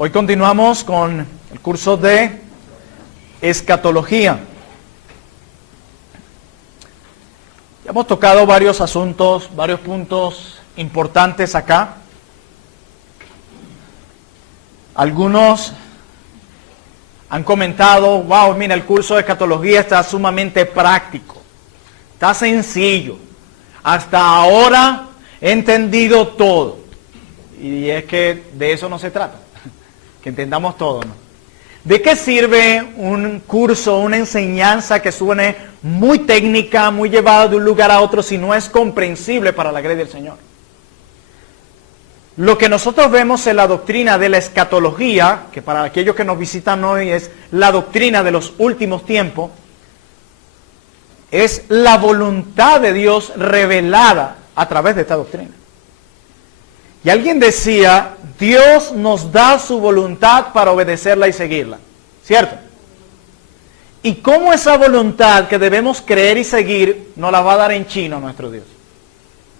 Hoy continuamos con el curso de escatología. Ya hemos tocado varios asuntos, varios puntos importantes acá. Algunos han comentado, wow, mira, el curso de escatología está sumamente práctico, está sencillo. Hasta ahora he entendido todo. Y es que de eso no se trata, que entendamos todo, ¿no? ¿De qué sirve un curso, una enseñanza que suene muy técnica, muy llevada de un lugar a otro, si no es comprensible para la gloria del Señor? Lo que nosotros vemos en la doctrina de la escatología, que para aquellos que nos visitan hoy es la doctrina de los últimos tiempos, es la voluntad de Dios revelada a través de esta doctrina. Y alguien decía, Dios nos da su voluntad para obedecerla y seguirla, ¿cierto? ¿Y cómo esa voluntad que debemos creer y seguir nos la va a dar en chino nuestro Dios?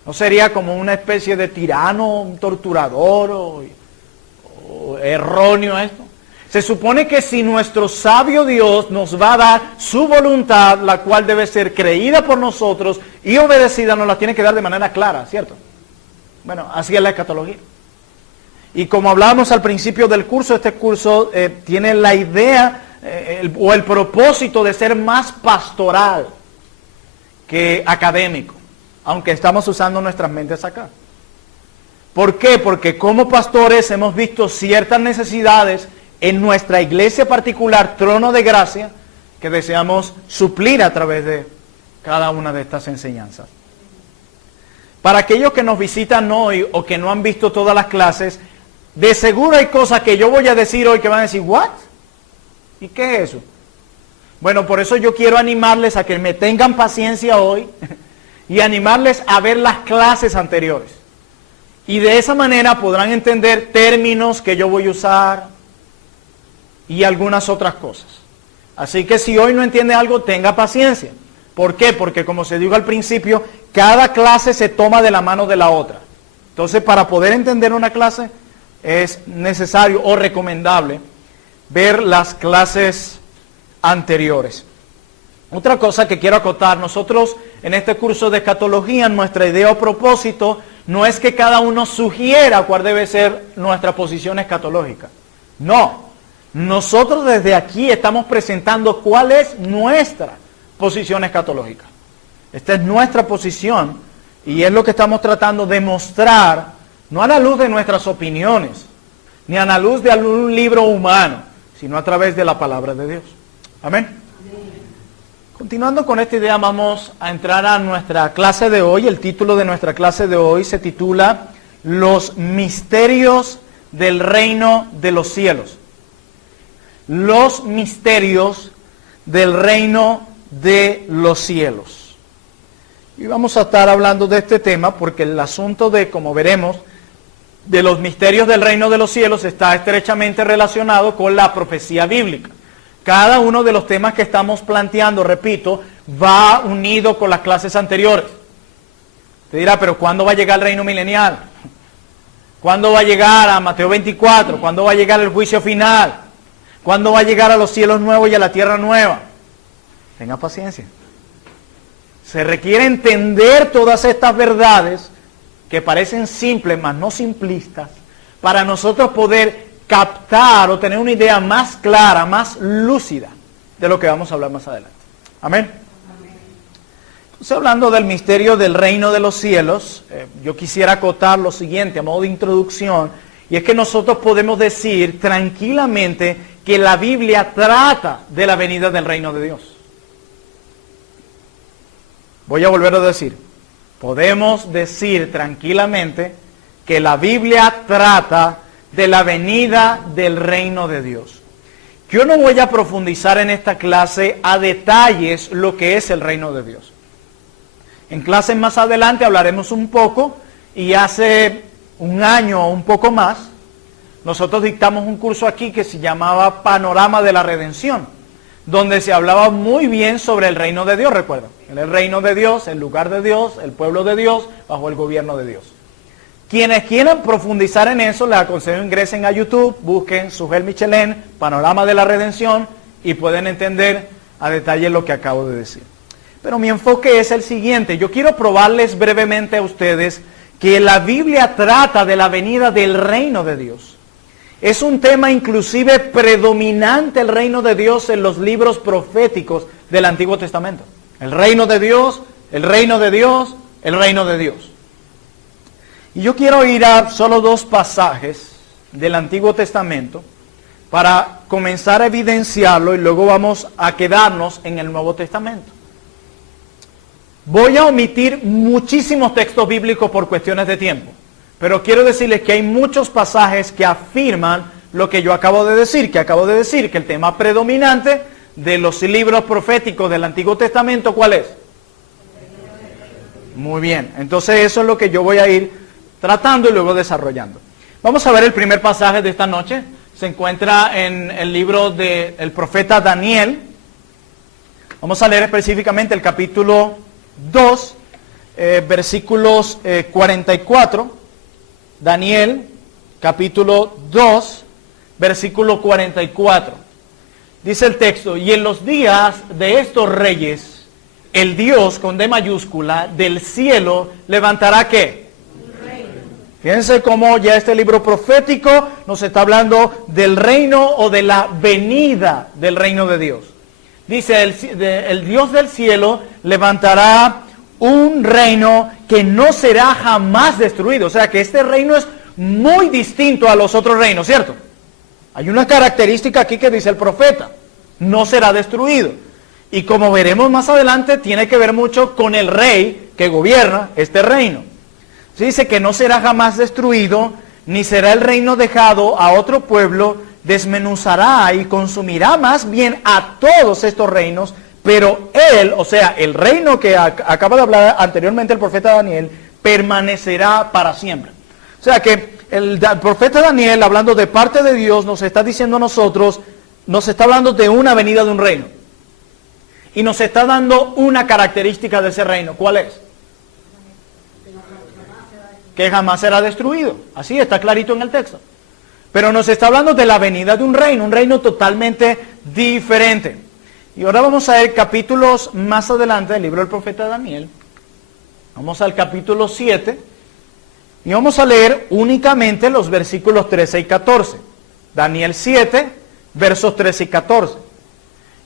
¿No sería como una especie de tirano, un torturador o erróneo esto? Se supone que si nuestro sabio Dios nos va a dar su voluntad, la cual debe ser creída por nosotros y obedecida, nos la tiene que dar de manera clara, ¿cierto? Bueno, así es la escatología. Y como hablábamos al principio del curso, este curso tiene la idea o el propósito de ser más pastoral que académico, aunque estamos usando nuestras mentes acá. ¿Por qué? Porque como pastores hemos visto ciertas necesidades en nuestra iglesia particular, Trono de Gracia, que deseamos suplir a través de cada una de estas enseñanzas. Para aquellos que nos visitan hoy o que no han visto todas las clases, de seguro hay cosas que yo voy a decir hoy que van a decir, ¿what? ¿Y qué es eso? Bueno, por eso yo quiero animarles a que me tengan paciencia hoy y animarles a ver las clases anteriores. Y de esa manera podrán entender términos que yo voy a usar y algunas otras cosas. Así que si hoy no entiende algo, tenga paciencia. ¿Por qué? Porque como se dijo al principio, cada clase se toma de la mano de la otra. Entonces, para poder entender una clase, es necesario o recomendable ver las clases anteriores. Otra cosa que quiero acotar, nosotros en este curso de escatología, nuestra idea o propósito no es que cada uno sugiera cuál debe ser nuestra posición escatológica. No, nosotros desde aquí estamos presentando cuál es nuestra posición escatológica. Esta es nuestra posición y es lo que estamos tratando de mostrar, no a la luz de nuestras opiniones, ni a la luz de algún libro humano, sino a través de la palabra de Dios. Amén. Continuando con esta idea, vamos a entrar a nuestra clase de hoy. El título de nuestra clase de hoy se titula Los misterios del reino de los cielos. Los misterios del reino de los cielos. Y vamos a estar hablando de este tema porque el asunto de, como veremos, de los misterios del reino de los cielos está estrechamente relacionado con la profecía bíblica. Cada uno de los temas que estamos planteando, repito, va unido con las clases anteriores. Te dirá, pero ¿cuándo va a llegar el reino milenial? ¿Cuándo va a llegar a Mateo 24? ¿Cuándo va a llegar el juicio final? ¿Cuándo va a llegar a los cielos nuevos y a la tierra nueva? Tenga paciencia. Se requiere entender todas estas verdades que parecen simples, mas no simplistas, para nosotros poder captar o tener una idea más clara, más lúcida de lo que vamos a hablar más adelante. Amén. Entonces, hablando del misterio del reino de los cielos, yo quisiera acotar lo siguiente a modo de introducción, y es que nosotros podemos decir tranquilamente que la Biblia trata de la venida del reino de Dios. Voy a volver a decir, podemos decir tranquilamente que la Biblia trata de la venida del reino de Dios. Yo no voy a profundizar en esta clase a detalles lo que es el reino de Dios. En clases más adelante hablaremos un poco, y hace un año o un poco más, nosotros dictamos un curso aquí que se llamaba Panorama de la Redención, donde se hablaba muy bien sobre el reino de Dios, recuerda. El reino de Dios, el lugar de Dios, el pueblo de Dios, bajo el gobierno de Dios. Quienes quieran profundizar en eso, les aconsejo ingresen a YouTube, busquen Sugel Michelén, Panorama de la Redención, y pueden entender a detalle lo que acabo de decir. Pero mi enfoque es el siguiente. Yo quiero probarles brevemente a ustedes que la Biblia trata de la venida del reino de Dios. Es un tema inclusive predominante el reino de Dios en los libros proféticos del Antiguo Testamento. El reino de Dios, el reino de Dios, el reino de Dios. Y yo quiero ir a solo 2 pasajes del Antiguo Testamento para comenzar a evidenciarlo y luego vamos a quedarnos en el Nuevo Testamento. Voy a omitir muchísimos textos bíblicos por cuestiones de tiempo, pero quiero decirles que hay muchos pasajes que afirman lo que yo acabo de decir, que el tema predominante de los libros proféticos del Antiguo Testamento, ¿cuál es? Muy bien, entonces eso es lo que yo voy a ir tratando y luego desarrollando. Vamos a ver el primer pasaje de esta noche. Se encuentra en el libro del profeta Daniel. Vamos a leer específicamente el capítulo 2, versículos 44. Daniel, capítulo 2, versículo 44. Dice el texto: y en los días de estos reyes, el Dios, con D mayúscula, del cielo, levantará ¿qué? Fíjense cómo ya este libro profético nos está hablando del reino o de la venida del reino de Dios. Dice, el Dios del cielo levantará un reino que no será jamás destruido. O sea que este reino es muy distinto a los otros reinos, ¿cierto? Hay una característica aquí que dice el profeta: no será destruido. Y como veremos más adelante, tiene que ver mucho con el rey que gobierna este reino. Se dice que no será jamás destruido, ni será el reino dejado a otro pueblo, desmenuzará y consumirá más bien a todos estos reinos, pero él, o sea, el reino que acaba de hablar anteriormente el profeta Daniel, permanecerá para siempre. O sea que el profeta Daniel, hablando de parte de Dios, nos está diciendo a nosotros, nos está hablando de una venida de un reino. Y nos está dando una característica de ese reino. ¿Cuál es? Que jamás será destruido. Así está clarito en el texto. Pero nos está hablando de la venida de un reino totalmente diferente. Y ahora vamos a ver capítulos más adelante del libro del profeta Daniel. Vamos al capítulo 7 y vamos a leer únicamente los versículos 13 y 14. Daniel 7, versos 13 y 14.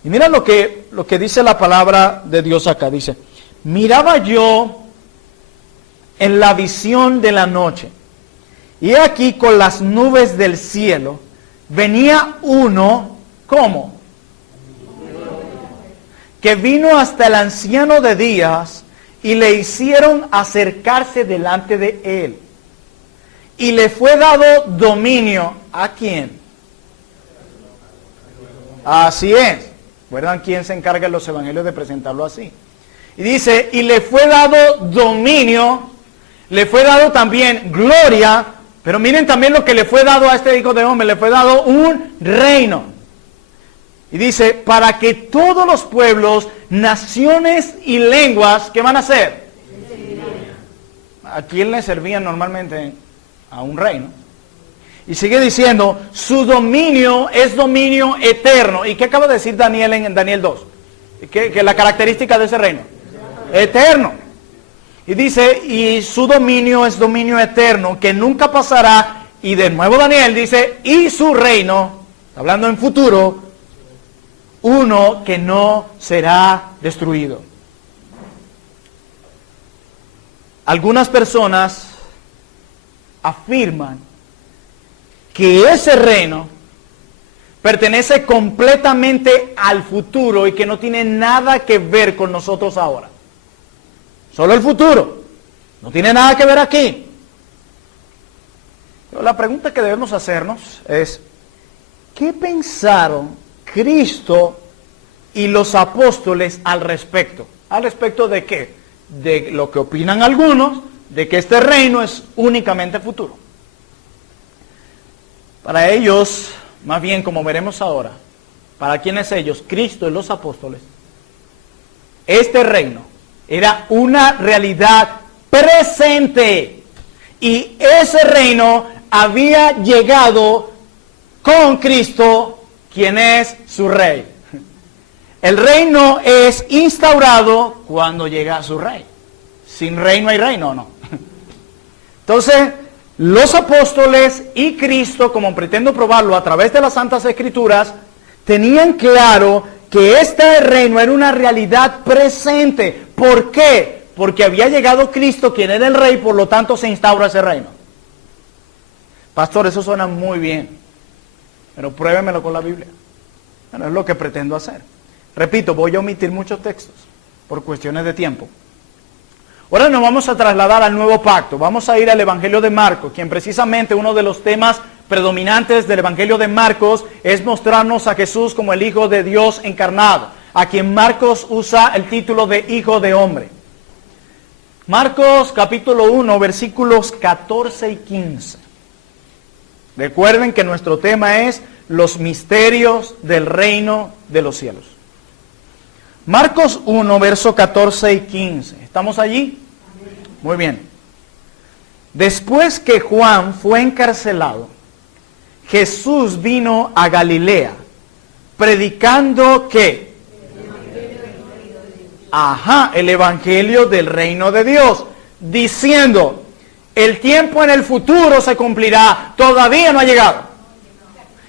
Y mira lo que dice la palabra de Dios acá. Dice: miraba yo en la visión de la noche, y he aquí con las nubes del cielo venía uno, ¿cómo? Que vino hasta el anciano de días, y le hicieron acercarse delante de él. Y le fue dado dominio. ¿A quién? Así es. ¿Recuerdan quién se encarga en los evangelios de presentarlo así? Y dice, y le fue dado dominio, le fue dado también gloria, pero miren también lo que le fue dado a este hijo de hombre, le fue dado un reino. Y dice, para que todos los pueblos, naciones y lenguas, ¿qué van a hacer? ¿A quién le servían normalmente? A un reino. Y sigue diciendo, su dominio es dominio eterno. ¿Y qué acaba de decir Daniel en Daniel 2? Que la característica de ese reino. Eterno. Y dice, y su dominio es dominio eterno, que nunca pasará. Y de nuevo Daniel dice, y su reino, hablando en futuro, uno que no será destruido. Algunas personas afirman que ese reino pertenece completamente al futuro y que no tiene nada que ver con nosotros ahora. Solo el futuro. No tiene nada que ver aquí. Pero la pregunta que debemos hacernos es, ¿qué pensaron Cristo y los apóstoles al respecto? ¿Al respecto de qué? De lo que opinan algunos, de que este reino es únicamente futuro. Para ellos, más bien como veremos ahora, para quienes ellos, Cristo y los apóstoles, este reino era una realidad presente Y ese reino había llegado con Cristo, quien es su rey. El reino es instaurado cuando llega su rey. Sin rey no hay reino, ¿no? Entonces, los apóstoles y Cristo, como pretendo probarlo a través de las Santas Escrituras, tenían claro que este reino era una realidad presente. ¿Por qué? Porque había llegado Cristo, quien era el rey, por lo tanto se instaura ese reino. Pastor, eso suena muy bien, pero pruébemelo con la Biblia. Bueno, es lo que pretendo hacer. Repito, voy a omitir muchos textos por cuestiones de tiempo. Ahora nos vamos a trasladar al nuevo pacto. Vamos a ir al Evangelio de Marcos, quien precisamente uno de los temas predominantes del Evangelio de Marcos es mostrarnos a Jesús como el Hijo de Dios encarnado, a quien Marcos usa el título de Hijo de Hombre. Marcos capítulo 1, versículos 14 y 15. Recuerden que nuestro tema es los misterios del reino de los cielos. Marcos 1, versos 14 y 15. ¿Estamos allí? Muy bien. Después que Juan fue encarcelado, Jesús vino a Galilea, predicando ¿qué? El Evangelio del reino de Dios, diciendo, el tiempo en el futuro se cumplirá, todavía no ha llegado.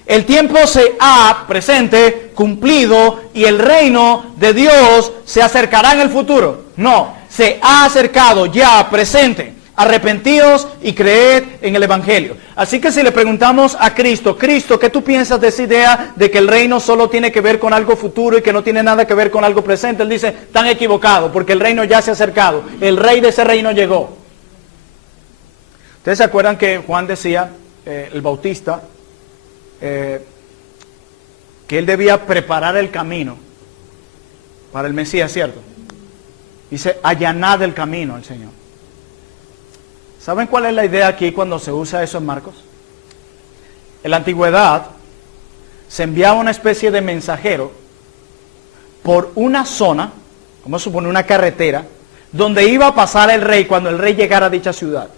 El tiempo se ha, presente, cumplido, y el reino de Dios se acercará en el futuro. No, se ha acercado ya, presente. Arrepentidos y creed en el Evangelio. Así que si le preguntamos a Cristo, Cristo, ¿qué tú piensas de esa idea de que el reino solo tiene que ver con algo futuro y que no tiene nada que ver con algo presente? Él dice, están equivocados, porque el reino ya se ha acercado. El rey de ese reino llegó. ¿Ustedes se acuerdan que Juan decía, el Bautista, que él debía preparar el camino para el Mesías, ¿cierto? Dice, allanad el camino al Señor. ¿Saben cuál es la idea aquí cuando se usa eso en Marcos? En la antigüedad se enviaba una especie de mensajero por una zona, como supone una carretera, donde iba a pasar el rey cuando el rey llegara a dicha ciudad.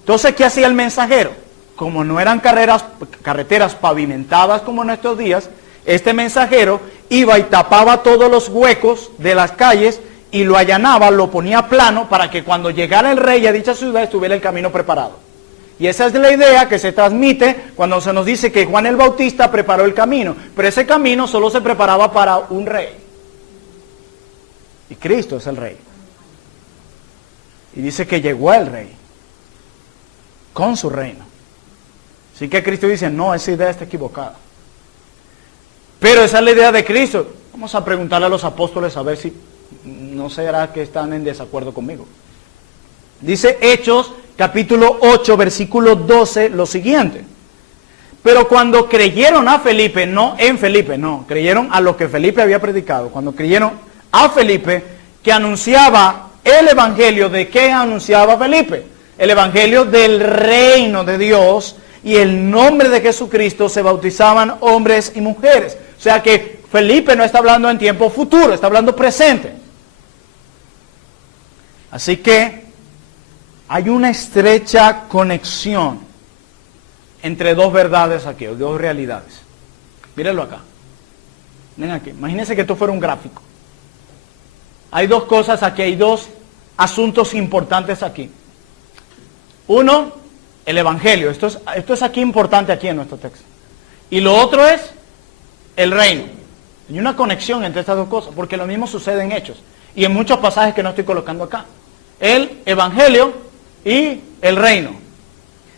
Entonces, ¿qué hacía el mensajero? Como no eran carreteras pavimentadas como en nuestros días, este mensajero iba y tapaba todos los huecos de las calles y lo allanaba, lo ponía plano para que cuando llegara el rey a dicha ciudad estuviera el camino preparado. Y esa es la idea que se transmite cuando se nos dice que Juan el Bautista preparó el camino. Pero ese camino solo se preparaba para un rey. Y Cristo es el rey. Y dice que llegó el rey con su reino. Así que Cristo dice, no, esa idea está equivocada. Pero esa es la idea de Cristo. Vamos a preguntarle a los apóstoles a ver si no será que están en desacuerdo conmigo. Dice Hechos, capítulo 8, versículo 12, lo siguiente. Pero cuando creyeron a Felipe, no en Felipe, no, creyeron a lo que Felipe había predicado. Cuando creyeron a Felipe, que anunciaba el evangelio, ¿de qué anunciaba Felipe? El evangelio del reino de Dios, y el nombre de Jesucristo se bautizaban hombres y mujeres. O sea que Felipe no está hablando en tiempo futuro, está hablando presente. Así que hay una estrecha conexión entre dos verdades aquí, o dos realidades. Mírenlo acá. Ven aquí. Imagínense que esto fuera un gráfico. Hay dos cosas aquí, hay dos asuntos importantes aquí. Uno, el evangelio. Esto es aquí importante aquí en nuestro texto. Y lo otro es el reino. Hay una conexión entre estas dos cosas, porque lo mismo sucede en Hechos y en muchos pasajes que no estoy colocando acá. El evangelio y el reino.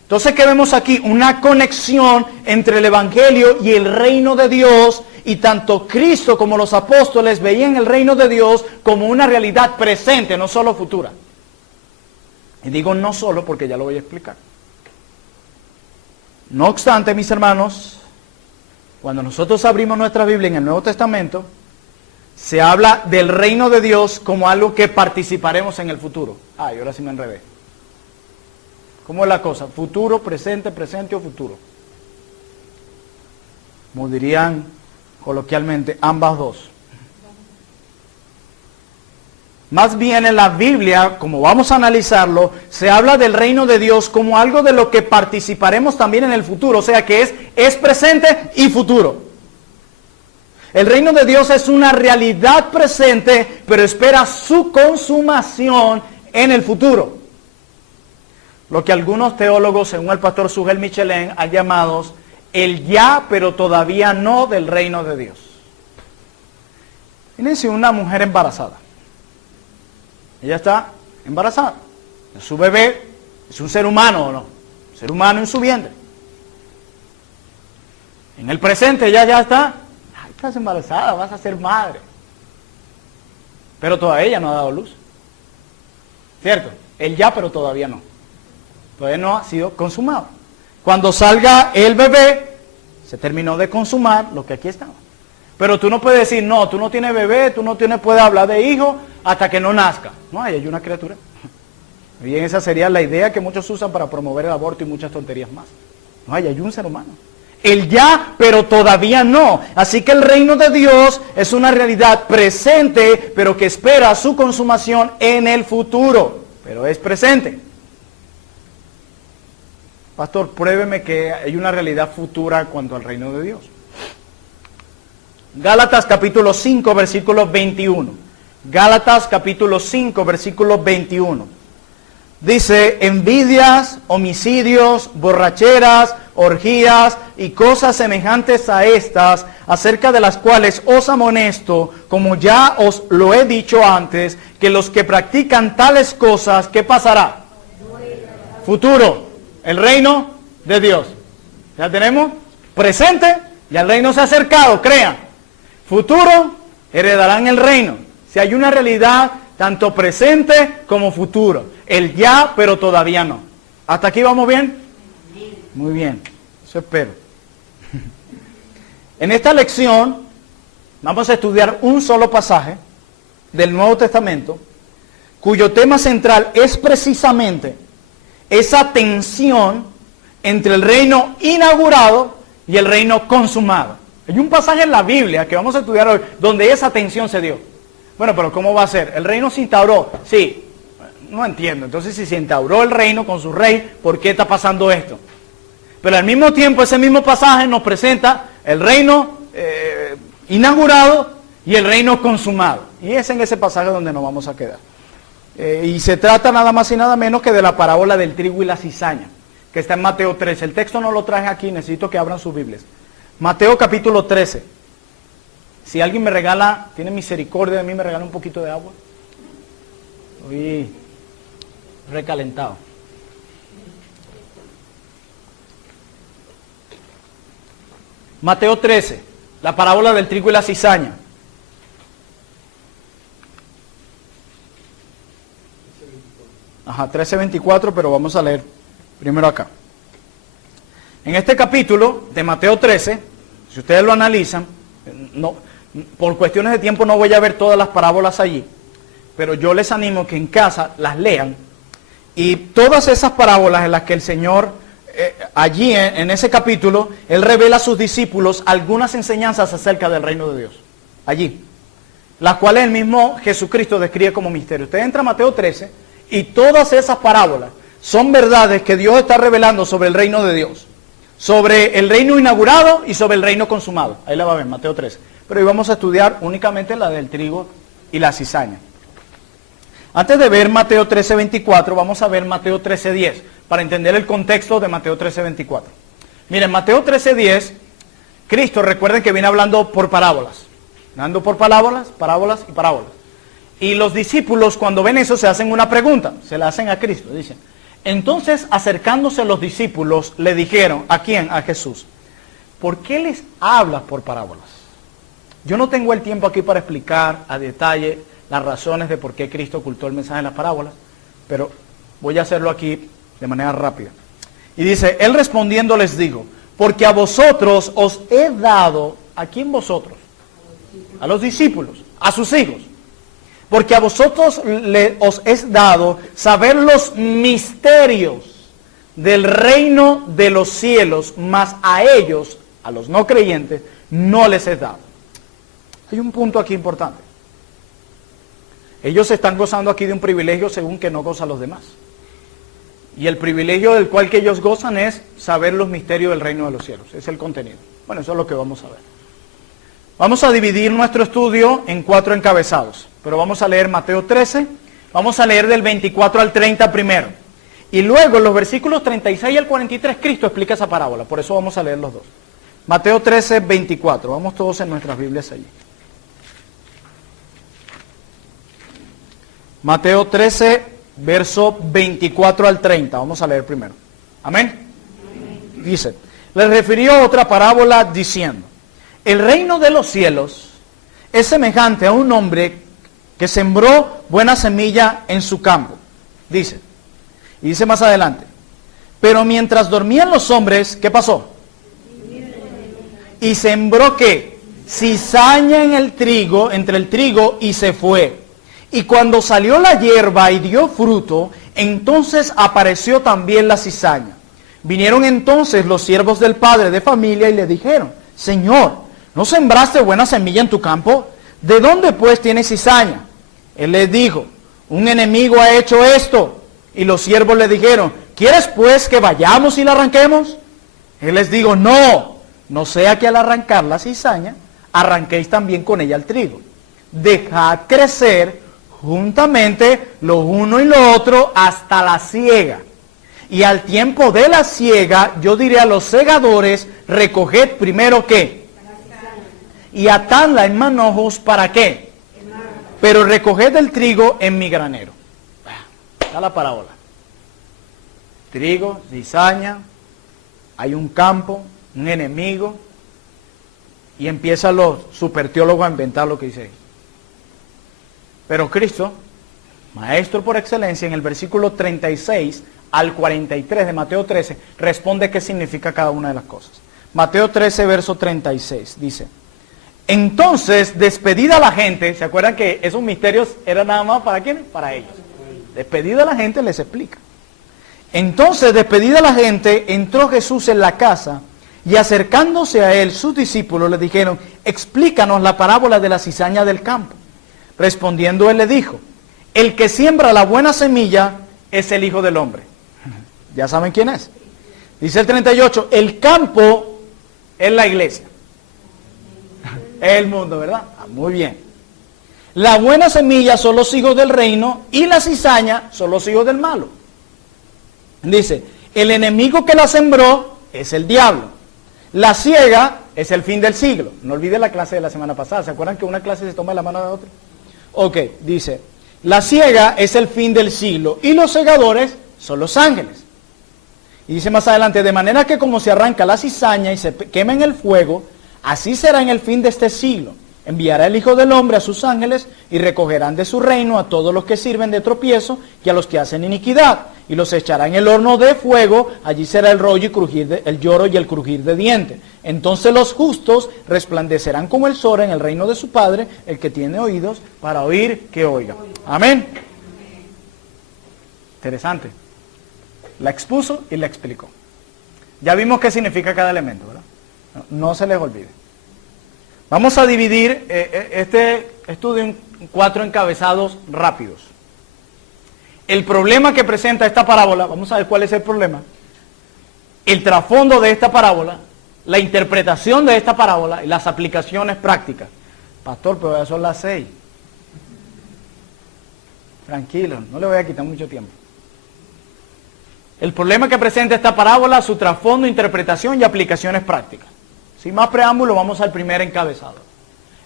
Entonces, ¿qué vemos aquí? Una conexión entre el evangelio y el reino de Dios, y tanto Cristo como los apóstoles veían el reino de Dios como una realidad presente, no solo futura. Y digo no solo porque ya lo voy a explicar. No obstante, mis hermanos, cuando nosotros abrimos nuestra Biblia en el Nuevo Testamento, se habla del reino de Dios como algo que participaremos en el futuro. Ay, ahora sí me enredé. ¿Cómo es la cosa? ¿Futuro, presente, presente o futuro? Como dirían coloquialmente, ambas dos. Más bien en la Biblia, como vamos a analizarlo, se habla del reino de Dios como algo de lo que participaremos también en el futuro. O sea que es presente y futuro. El reino de Dios es una realidad presente, pero espera su consumación en el futuro. Lo que algunos teólogos, según el pastor Sugel Michelin, han llamado el ya, pero todavía no del reino de Dios. Fíjense una mujer embarazada. Ella está embarazada. Su bebé es un ser humano, ¿o no? Un ser humano en su vientre. En el presente ella ya está. Ay, estás embarazada, vas a ser madre. Pero todavía ella no ha dado luz. ¿Cierto? El ya, pero todavía no. Todavía no ha sido consumado. Cuando salga el bebé, se terminó de consumar lo que aquí estaba. Pero tú no puedes decir, no, tú no tienes bebé, tú no puedes hablar de hijo hasta que no nazca. No, ahí hay una criatura. Bien, esa sería la idea que muchos usan para promover el aborto y muchas tonterías más. No, ahí hay un ser humano. El ya, pero todavía no. Así que el reino de Dios es una realidad presente, pero que espera su consumación en el futuro. Pero es presente. Pastor, pruébeme que hay una realidad futura cuanto al reino de Dios. Gálatas capítulo 5, versículo 21. Gálatas capítulo 5, versículo 21. Dice, envidias, homicidios, borracheras, orgías y cosas semejantes a estas, acerca de las cuales os amonesto, como ya os lo he dicho antes, que los que practican tales cosas, ¿qué pasará? Futuro, el reino de Dios. ¿Ya tenemos? Presente, ya el reino se ha acercado, crean. Futuro, heredarán el reino. Si hay una realidad tanto presente como futuro. El ya, pero todavía no. ¿Hasta aquí vamos bien? Muy bien, eso espero. En esta lección vamos a estudiar un solo pasaje del Nuevo Testamento, cuyo tema central es precisamente esa tensión entre el reino inaugurado y el reino consumado. Hay un pasaje en la Biblia que vamos a estudiar hoy donde esa tensión se dio. Bueno, pero ¿cómo va a ser? ¿El reino se instauró? Sí, no entiendo. Entonces, si se instauró el reino con su rey, ¿por qué está pasando esto? Pero al mismo tiempo, ese mismo pasaje nos presenta el reino inaugurado y el reino consumado. Y es en ese pasaje donde nos vamos a quedar. Y se trata nada más y nada menos que de la parábola del trigo y la cizaña, que está en Mateo 13. El texto no lo traje aquí, necesito que abran sus Biblias. Mateo capítulo 13. Si alguien me regala, tiene misericordia de mí, me regala un poquito de agua. Estoy recalentado. Mateo 13, la parábola del trigo y la cizaña. Ajá, 13:24, pero vamos a leer primero acá. En este capítulo de Mateo 13, si ustedes lo analizan, por cuestiones de tiempo no voy a ver todas las parábolas allí, pero yo les animo que en casa las lean, y todas esas parábolas en las que el Señor, allí en ese capítulo, Él revela a sus discípulos algunas enseñanzas acerca del reino de Dios, allí, las cuales el mismo Jesucristo describe como misterio. Usted entra a Mateo 13, y todas esas parábolas son verdades que Dios está revelando sobre el reino de Dios, sobre el reino inaugurado y sobre el reino consumado. Ahí la va a ver, Mateo 13. Pero hoy vamos a estudiar únicamente la del trigo y la cizaña. Antes de ver Mateo 13:24, vamos a ver Mateo 13:10, para entender el contexto de Mateo 13:24. Miren, Mateo 13:10, Cristo, recuerden que viene hablando por parábolas. Hablando por parábolas y parábolas. Y los discípulos, cuando ven eso, se hacen una pregunta. Se la hacen a Cristo, dicen. Entonces, acercándose los discípulos, le dijeron, ¿a quién? A Jesús. ¿Por qué les hablas por parábolas? Yo no tengo el tiempo aquí para explicar a detalle las razones de por qué Cristo ocultó el mensaje en las parábolas, pero voy a hacerlo aquí de manera rápida. Y dice, Él respondiendo les digo, porque a vosotros os he dado, ¿a quién vosotros? A los discípulos, a sus hijos. Porque a vosotros os es dado saber los misterios del reino de los cielos, mas a ellos, a los no creyentes, no les es dado. Hay un punto aquí importante. Ellos están gozando aquí de un privilegio según que no gozan los demás. Y el privilegio del cual que ellos gozan es saber los misterios del reino de los cielos. Es el contenido. Bueno, eso es lo que vamos a ver. Vamos a dividir nuestro estudio en 4 encabezados. Pero vamos a leer Mateo 13. Vamos a leer del 24 al 30 primero. Y luego en los versículos 36 al 43 Cristo explica esa parábola. Por eso vamos a leer los dos. Mateo 13, 24. Vamos todos en nuestras Biblias allí. Mateo 13, verso 24 al 30. Vamos a leer primero. Amén. Dice, les refirió otra parábola diciendo, el reino de los cielos es semejante a un hombre que sembró buena semilla en su campo. Dice, y dice más adelante, pero mientras dormían los hombres, ¿qué pasó? Y sembró ¿qué? Cizaña en el trigo, entre el trigo, y se fue. Y cuando salió la hierba y dio fruto, entonces apareció también la cizaña. Vinieron entonces los siervos del padre de familia y le dijeron, Señor, ¿no sembraste buena semilla en tu campo? ¿De dónde pues tienes cizaña? Él les dijo, un enemigo ha hecho esto. Y los siervos le dijeron, ¿quieres pues que vayamos y la arranquemos? Él les dijo, no sea que al arrancar la cizaña, arranquéis también con ella el trigo. Dejad crecer juntamente lo uno y lo otro hasta la siega. Y al tiempo de la siega, yo diré a los segadores, recoged primero ¿qué? Y atadla en manojos, ¿para qué? Pero recoged el trigo en mi granero. Está la parábola. Trigo, cizaña, hay un campo, un enemigo, y empiezan los superteólogos a inventar lo que dice ahí. Pero Cristo, maestro por excelencia, en el versículo 36 al 43 de Mateo 13, responde qué significa cada una de las cosas. Mateo 13, verso 36, dice, entonces, despedida la gente, ¿se acuerdan que esos misterios eran nada más para quiénes? Para ellos. Despedida la gente, les explica. Entonces, despedida la gente, entró Jesús en la casa, y acercándose a él, sus discípulos le dijeron, explícanos la parábola de la cizaña del campo. Respondiendo él le dijo, el que siembra la buena semilla es el Hijo del Hombre. ¿Ya saben quién es? Dice el 38, el campo es la iglesia. Es el mundo, ¿verdad? Muy bien. La buena semilla son los hijos del reino y la cizaña son los hijos del malo. Dice, el enemigo que la sembró es el diablo. La siega es el fin del siglo. No olviden la clase de la semana pasada. ¿Se acuerdan que una clase se toma de la mano de otra? Ok, dice, la siega es el fin del siglo y los segadores son los ángeles. Y dice más adelante, de manera que como se arranca la cizaña y se quema en el fuego, así será en el fin de este siglo. Enviará el Hijo del Hombre a sus ángeles y recogerán de su reino a todos los que sirven de tropiezo y a los que hacen iniquidad. Y los echará en el horno de fuego, allí será el rollo y el lloro y el crujir de dientes. Entonces los justos resplandecerán como el sol en el reino de su Padre. El que tiene oídos para oír, que oiga. Amén. Interesante. La expuso y la explicó. Ya vimos qué significa cada elemento, ¿verdad? No se les olvide. Vamos a dividir este estudio en 4 encabezados rápidos. El problema que presenta esta parábola, vamos a ver cuál es el problema, el trasfondo de esta parábola, la interpretación de esta parábola y las aplicaciones prácticas. Pastor, pero ya son las 6. Tranquilo, no le voy a quitar mucho tiempo. El problema que presenta esta parábola, su trasfondo, interpretación y aplicaciones prácticas. Sin más preámbulo, vamos al primer encabezado.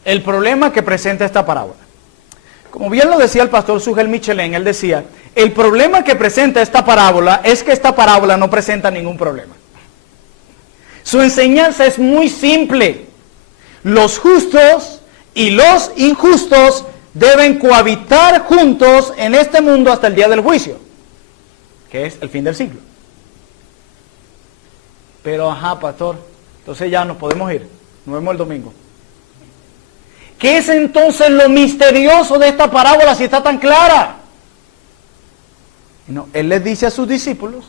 El problema que presenta esta parábola. Como bien lo decía el pastor Sugel Michelén, él decía, el problema que presenta esta parábola es que esta parábola no presenta ningún problema. Su enseñanza es muy simple. Los justos y los injustos deben cohabitar juntos en este mundo hasta el día del juicio, que es el fin del siglo. Pero, pastor, entonces ya nos podemos ir. Nos vemos el domingo. ¿Qué es entonces lo misterioso de esta parábola si está tan clara? No, él les dice a sus discípulos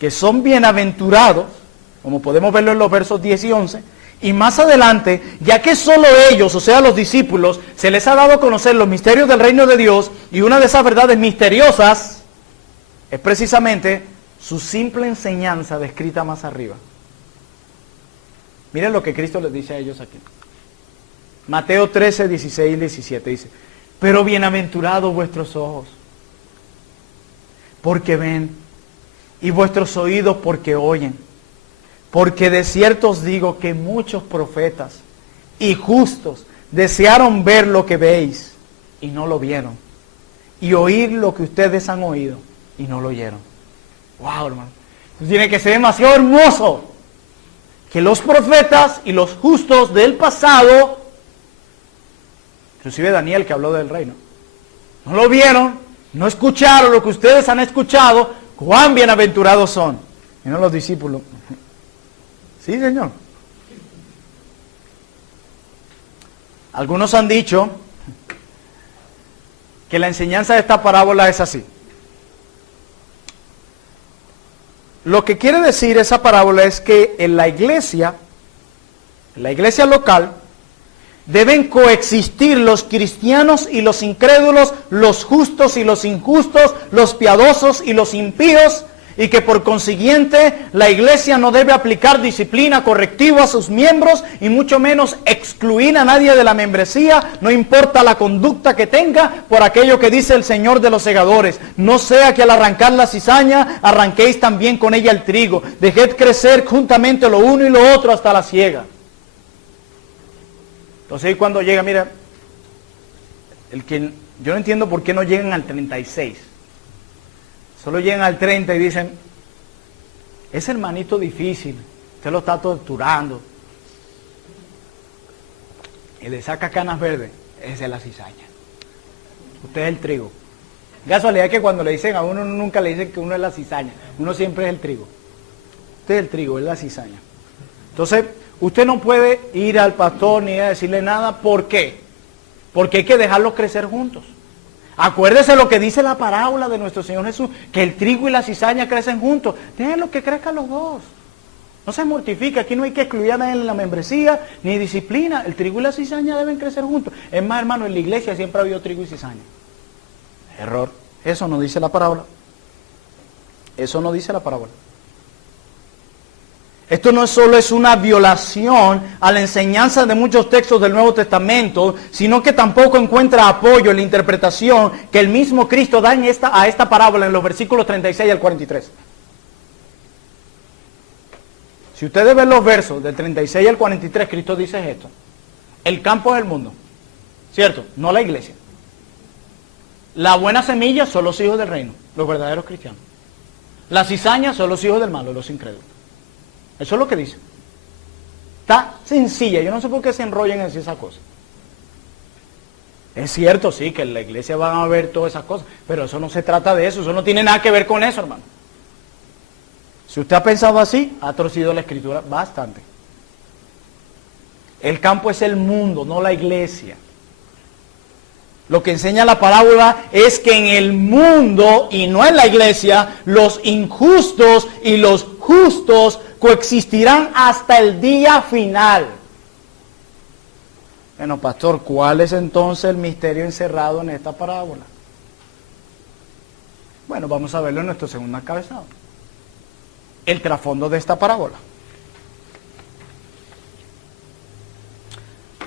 que son bienaventurados, como podemos verlo en los versos 10 y 11, Y más adelante, ya que solo ellos, o sea los discípulos, se les ha dado a conocer los misterios del reino de Dios, y una de esas verdades misteriosas es precisamente su simple enseñanza descrita más arriba. Miren lo que Cristo les dice a ellos aquí. Mateo 13, 16 y 17 dice: pero bienaventurados vuestros ojos, porque ven, y vuestros oídos porque oyen. Porque de cierto os digo que muchos profetas y justos desearon ver lo que veis y no lo vieron, y oír lo que ustedes han oído y no lo oyeron. Wow, hermano. Tiene que ser demasiado hermoso que los profetas y los justos del pasado, inclusive Daniel que habló del reino, no lo vieron, no escucharon lo que ustedes han escuchado. Cuán bienaventurados son. Y no los discípulos. Sí, Señor. Algunos han dicho que la enseñanza de esta parábola es así. Lo que quiere decir esa parábola es que en la iglesia local, deben coexistir los cristianos y los incrédulos, los justos y los injustos, los piadosos y los impíos, y que por consiguiente la iglesia no debe aplicar disciplina correctiva a sus miembros, y mucho menos excluir a nadie de la membresía, no importa la conducta que tenga, por aquello que dice el Señor de los segadores: no sea que al arrancar la cizaña arranquéis también con ella el trigo, dejad crecer juntamente lo uno y lo otro hasta la siega. Entonces cuando llega, mira, yo no entiendo por qué no llegan al 36. Solo llegan al 30 y dicen: ese hermanito difícil, usted lo está torturando. Y le saca canas verdes, esa es la cizaña. Usted es el trigo. Casualidad que cuando le dicen a uno, nunca le dicen que uno es la cizaña. Uno siempre es el trigo. Usted es el trigo, es la cizaña. Entonces, usted no puede ir al pastor ni a decirle nada. ¿Por qué? Porque hay que dejarlos crecer juntos. Acuérdese lo que dice la parábola de nuestro Señor Jesús, que el trigo y la cizaña crecen juntos. Déjenlo que crezcan los dos. No se mortifique, aquí no hay que excluir a nadie en la membresía, ni disciplina. El trigo y la cizaña deben crecer juntos. Es más, hermano, en la iglesia siempre ha habido trigo y cizaña. Error. Eso no dice la parábola. Eso no dice la parábola. Esto no solo es una violación a la enseñanza de muchos textos del Nuevo Testamento, sino que tampoco encuentra apoyo en la interpretación que el mismo Cristo da a esta parábola en los versículos 36 al 43. Si ustedes ven los versos del 36 al 43, Cristo dice esto: el campo es el mundo, ¿cierto? No la iglesia. La buena semilla son los hijos del reino, los verdaderos cristianos. La cizaña son los hijos del malo, los incrédulos. Eso es lo que dice. Está sencilla. Yo no sé por qué se enrollan en decir esas cosas. Es cierto, sí, que en la iglesia van a ver todas esas cosas, pero eso no se trata de eso. Eso no tiene nada que ver con eso, hermano. Si usted ha pensado así, ha torcido la escritura bastante. El campo es el mundo, no la iglesia. Lo que enseña la parábola es que en el mundo, y no en la iglesia, los injustos y los justos coexistirán hasta el día final. Bueno, pastor, ¿cuál es entonces el misterio encerrado en esta parábola? Bueno, vamos a verlo en nuestro segundo encabezado. El trasfondo de esta parábola.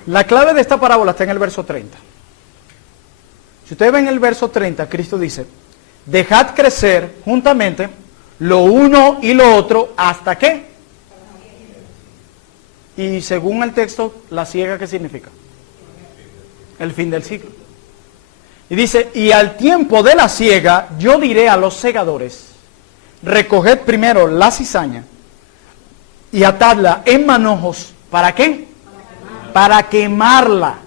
La clave de esta parábola está en el verso 30. Si ustedes ven el verso 30, Cristo dice: dejad crecer juntamente lo uno y lo otro, ¿hasta qué? Y según el texto, la siega, ¿qué significa? El fin del ciclo. Y dice: y al tiempo de la siega, yo diré a los segadores: recoged primero la cizaña y atadla en manojos. ¿Para qué? Para quemarla.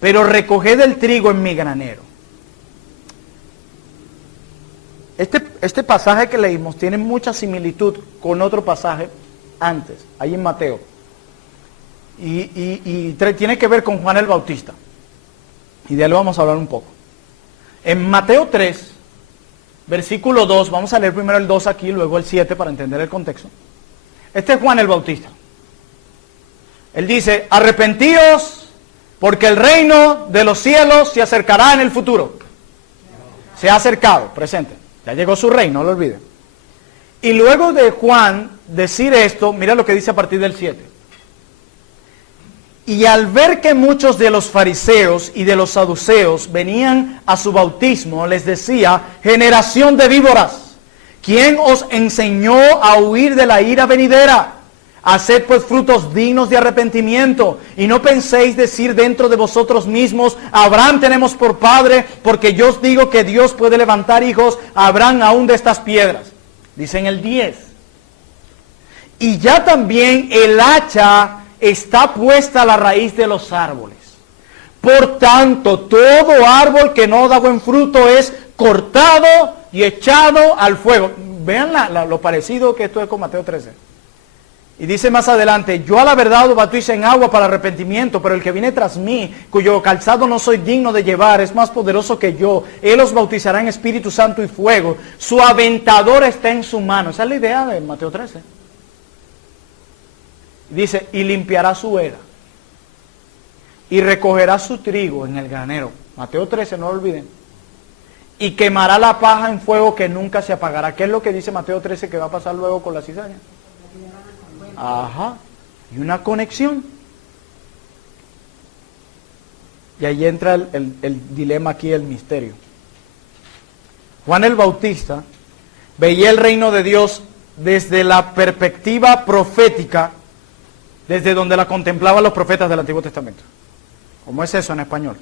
Pero recoged el trigo en mi granero. Este pasaje que leímos tiene mucha similitud con otro pasaje antes, ahí en Mateo. Y tiene que ver con Juan el Bautista. Y de él vamos a hablar un poco. En Mateo 3, versículo 2, vamos a leer primero el 2 aquí, luego el 7 para entender el contexto. Este es Juan el Bautista. Él dice, arrepentíos porque el reino de los cielos se acercará en el futuro. Se ha acercado, presente. Ya llegó su reino, no lo olviden. Y luego de Juan decir esto, mira lo que dice a partir del 7. Y al ver que muchos de los fariseos y de los saduceos venían a su bautismo, les decía, generación de víboras, ¿quién os enseñó a huir de la ira venidera? Haced pues frutos dignos de arrepentimiento, y no penséis decir dentro de vosotros mismos, Abraham tenemos por padre, porque yo os digo que Dios puede levantar hijos a Abraham aún de estas piedras. Dice en el 10. Y ya también el hacha está puesta a la raíz de los árboles. Por tanto, todo árbol que no da buen fruto es cortado y echado al fuego. Vean lo parecido que esto es con Mateo 13. Y dice más adelante, yo a la verdad os bautizo en agua para arrepentimiento, pero el que viene tras mí, cuyo calzado no soy digno de llevar, es más poderoso que yo. Él os bautizará en Espíritu Santo y fuego. Su aventador está en su mano. Esa es la idea de Mateo 13. Dice, y limpiará su era, y recogerá su trigo en el granero. Mateo 13, no lo olviden. Y quemará la paja en fuego que nunca se apagará. ¿Qué es lo que dice Mateo 13 que va a pasar luego con la cizaña? Ajá, y una conexión. Y ahí entra el dilema aquí, el misterio. Juan el Bautista veía el reino de Dios desde la perspectiva profética, desde donde la contemplaban los profetas del Antiguo Testamento. ¿Cómo es eso en español?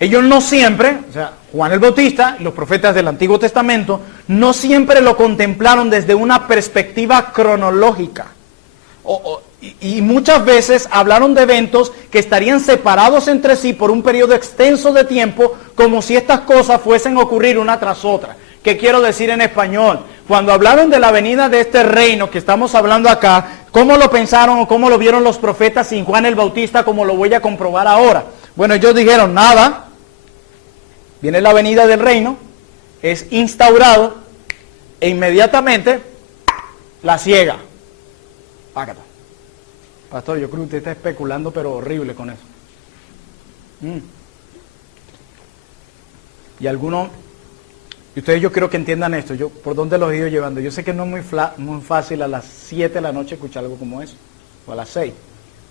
Ellos no siempre, o sea, Juan el Bautista y los profetas del Antiguo Testamento, no siempre lo contemplaron desde una perspectiva cronológica. Y muchas veces hablaron de eventos que estarían separados entre sí por un periodo extenso de tiempo, como si estas cosas fuesen a ocurrir una tras otra. ¿Qué quiero decir en español? Cuando hablaron de la venida de este reino que estamos hablando acá, ¿cómo lo pensaron o cómo lo vieron los profetas sin Juan el Bautista, como lo voy a comprobar ahora? Bueno, ellos dijeron, nada, viene la venida del reino, es instaurado e inmediatamente la ciega. Págata. Pastor, yo creo que usted está especulando, pero horrible con eso. Y algunos, y ustedes yo quiero que entiendan esto, yo por dónde los he ido llevando. Yo sé que no es muy fácil a las 7 de la noche escuchar algo como eso, o a las 6,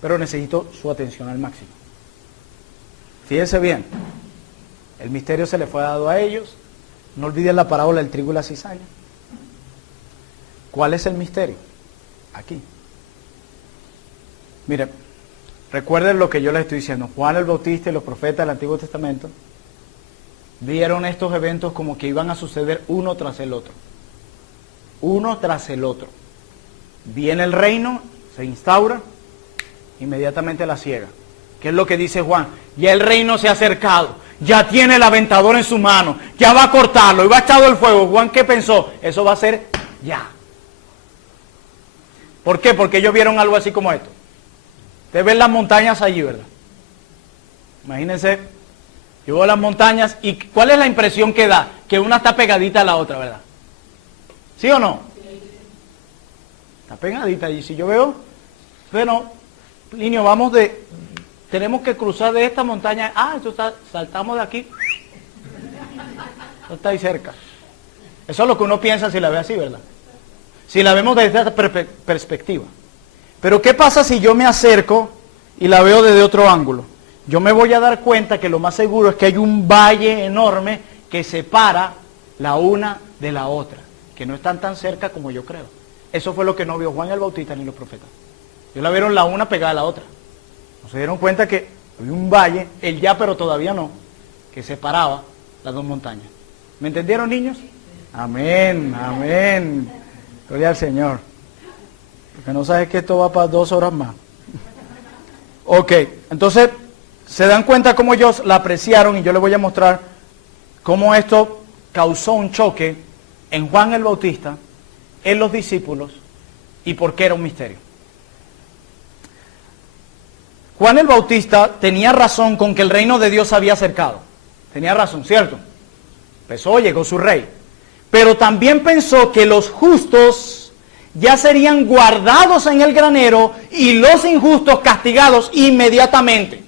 pero necesito su atención al máximo. Fíjense bien, el misterio se le fue dado a ellos. No olviden la parábola del trigo y la cizaña. ¿Cuál es el misterio? Aquí. Mire, recuerden lo que yo les estoy diciendo. Juan el Bautista y los profetas del Antiguo Testamento vieron estos eventos como que iban a suceder uno tras el otro. Uno tras el otro. Viene el reino, se instaura, inmediatamente la ciega. ¿Qué es lo que dice Juan? Ya el reino se ha acercado, ya tiene el aventador en su mano, ya va a cortarlo y va a echado el fuego. Juan, ¿qué pensó? Eso va a ser ya. ¿Por qué? Porque ellos vieron algo así como esto. Ustedes ven las montañas allí, ¿verdad? Imagínense, yo veo las montañas y ¿cuál es la impresión que da? Que una está pegadita a la otra, ¿verdad? ¿Sí o no? Está pegadita allí. Si yo veo, bueno, Linio, tenemos que cruzar de esta montaña. Esto está, saltamos de aquí. Esto está ahí cerca. Eso es lo que uno piensa si la ve así, ¿verdad? Si la vemos desde esta perspectiva. Pero ¿qué pasa si yo me acerco y la veo desde otro ángulo? Yo me voy a dar cuenta que lo más seguro es que hay un valle enorme que separa la una de la otra, que no están tan cerca como yo creo. Eso fue lo que no vio Juan el Bautista ni los profetas. Ellos la vieron la una pegada a la otra. No se dieron cuenta que había un valle, el ya pero todavía no, que separaba las dos montañas. ¿Me entendieron, niños? Amén, amén. Gloria al Señor. Porque no sabes que esto va para 2 horas más. Ok, entonces se dan cuenta cómo ellos la apreciaron y yo les voy a mostrar cómo esto causó un choque en Juan el Bautista, en los discípulos y por qué era un misterio. Juan el Bautista tenía razón con que el reino de Dios se había acercado. Tenía razón, ¿cierto? Llegó su rey. Pero también pensó que los justos ya serían guardados en el granero y los injustos castigados inmediatamente,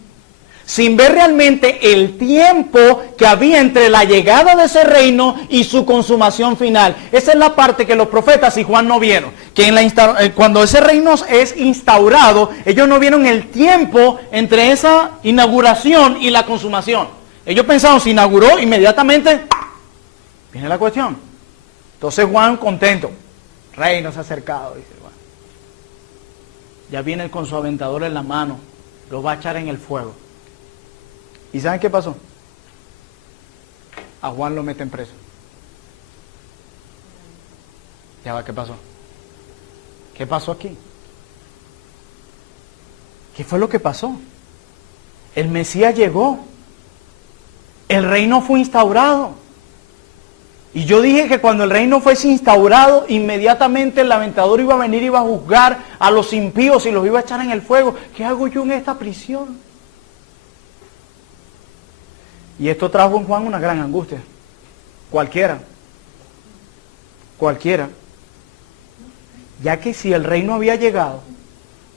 sin ver realmente el tiempo que había entre la llegada de ese reino y su consumación final. Esa es la parte que los profetas y Juan no vieron, que cuando ese reino es instaurado, ellos no vieron el tiempo entre esa inauguración y la consumación. Ellos pensaron, se inauguró, inmediatamente viene la cuestión. Entonces Juan contento, reino se ha acercado, dice, bueno, ya viene con su aventador en la mano, lo va a echar en el fuego. ¿Y saben qué pasó? A Juan lo meten preso. Ya va, ¿qué pasó? ¿Qué pasó aquí? ¿Qué fue lo que pasó? El Mesías llegó. El reino fue instaurado. Y yo dije que cuando el reino fuese instaurado, inmediatamente el aventador iba a venir y iba a juzgar a los impíos y los iba a echar en el fuego. ¿Qué hago yo en esta prisión? Y esto trajo en Juan una gran angustia. Cualquiera. Ya que si el reino había llegado,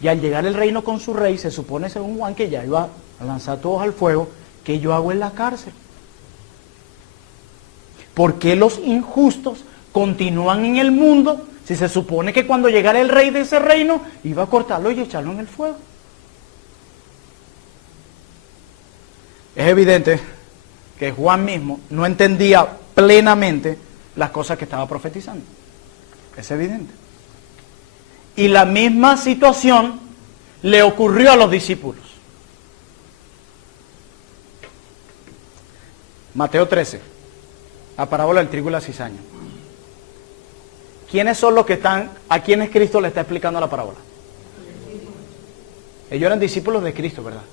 y al llegar el reino con su rey, se supone según Juan que ya iba a lanzar todos al fuego, ¿qué yo hago en la cárcel? ¿Por qué los injustos continúan en el mundo si se supone que cuando llegara el rey de ese reino iba a cortarlo y echarlo en el fuego? Es evidente que Juan mismo no entendía plenamente las cosas que estaba profetizando. Es evidente. Y la misma situación le ocurrió a los discípulos. Mateo 13, la parábola del trigo y la cizaña. ¿Quiénes son los que están, a quiénes Cristo le está explicando la parábola? Ellos eran discípulos de Cristo, ¿verdad?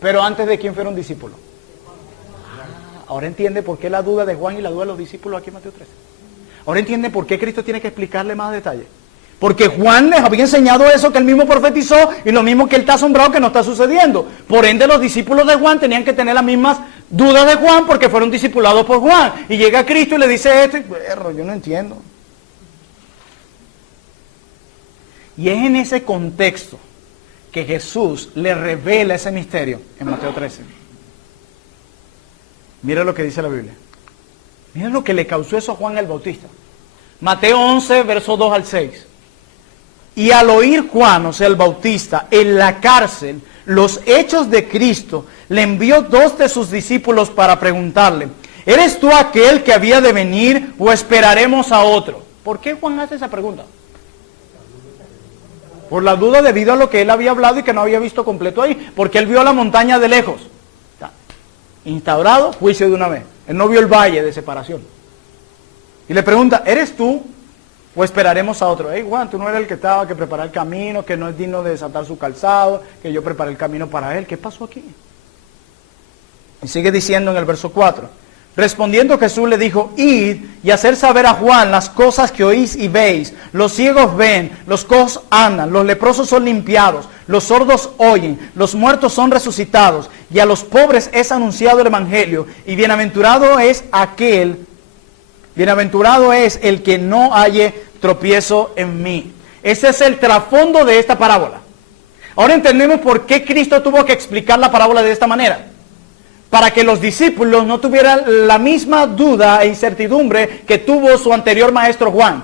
Pero antes de quién fueron discípulos. Ahora entiende por qué la duda de Juan y la duda de los discípulos aquí en Mateo 13. Ahora entiende por qué Cristo tiene que explicarle más detalle. Porque Juan les había enseñado eso que él mismo profetizó y lo mismo que él está asombrado que no está sucediendo. Por ende, los discípulos de Juan tenían que tener las mismas dudas de Juan porque fueron discipulados por Juan. Y llega Cristo y le dice esto y yo no entiendo. Y es en ese contexto que Jesús le revela ese misterio en Mateo 13. Mira lo que dice la Biblia. Mira lo que le causó eso a Juan el Bautista. Mateo 11, versos 2 al 6. Y al oír Juan, o sea el Bautista, en la cárcel, los hechos de Cristo, le envió 2 de sus discípulos para preguntarle, ¿eres tú aquel que había de venir o esperaremos a otro? ¿Por qué Juan hace esa pregunta? Por la duda debido a lo que él había hablado y que no había visto completo ahí. Porque él vio la montaña de lejos. Instaurado, juicio de una vez. Él no vio el valle de separación. Y le pregunta, ¿eres tú o esperaremos a otro? Hey Juan, tú no eres el que estaba que preparar el camino, que no es digno de desatar su calzado, que yo preparé el camino para él. ¿Qué pasó aquí? Y sigue diciendo en el verso 4. Respondiendo Jesús le dijo, id y hacer saber a Juan las cosas que oís y veis. Los ciegos ven, los cojos andan, los leprosos son limpiados, los sordos oyen, los muertos son resucitados, y a los pobres es anunciado el evangelio, y bienaventurado es el que no halle tropiezo en mí. Ese es el trasfondo de esta parábola. Ahora entendemos por qué Cristo tuvo que explicar la parábola de esta manera. Para que los discípulos no tuvieran la misma duda e incertidumbre que tuvo su anterior maestro Juan.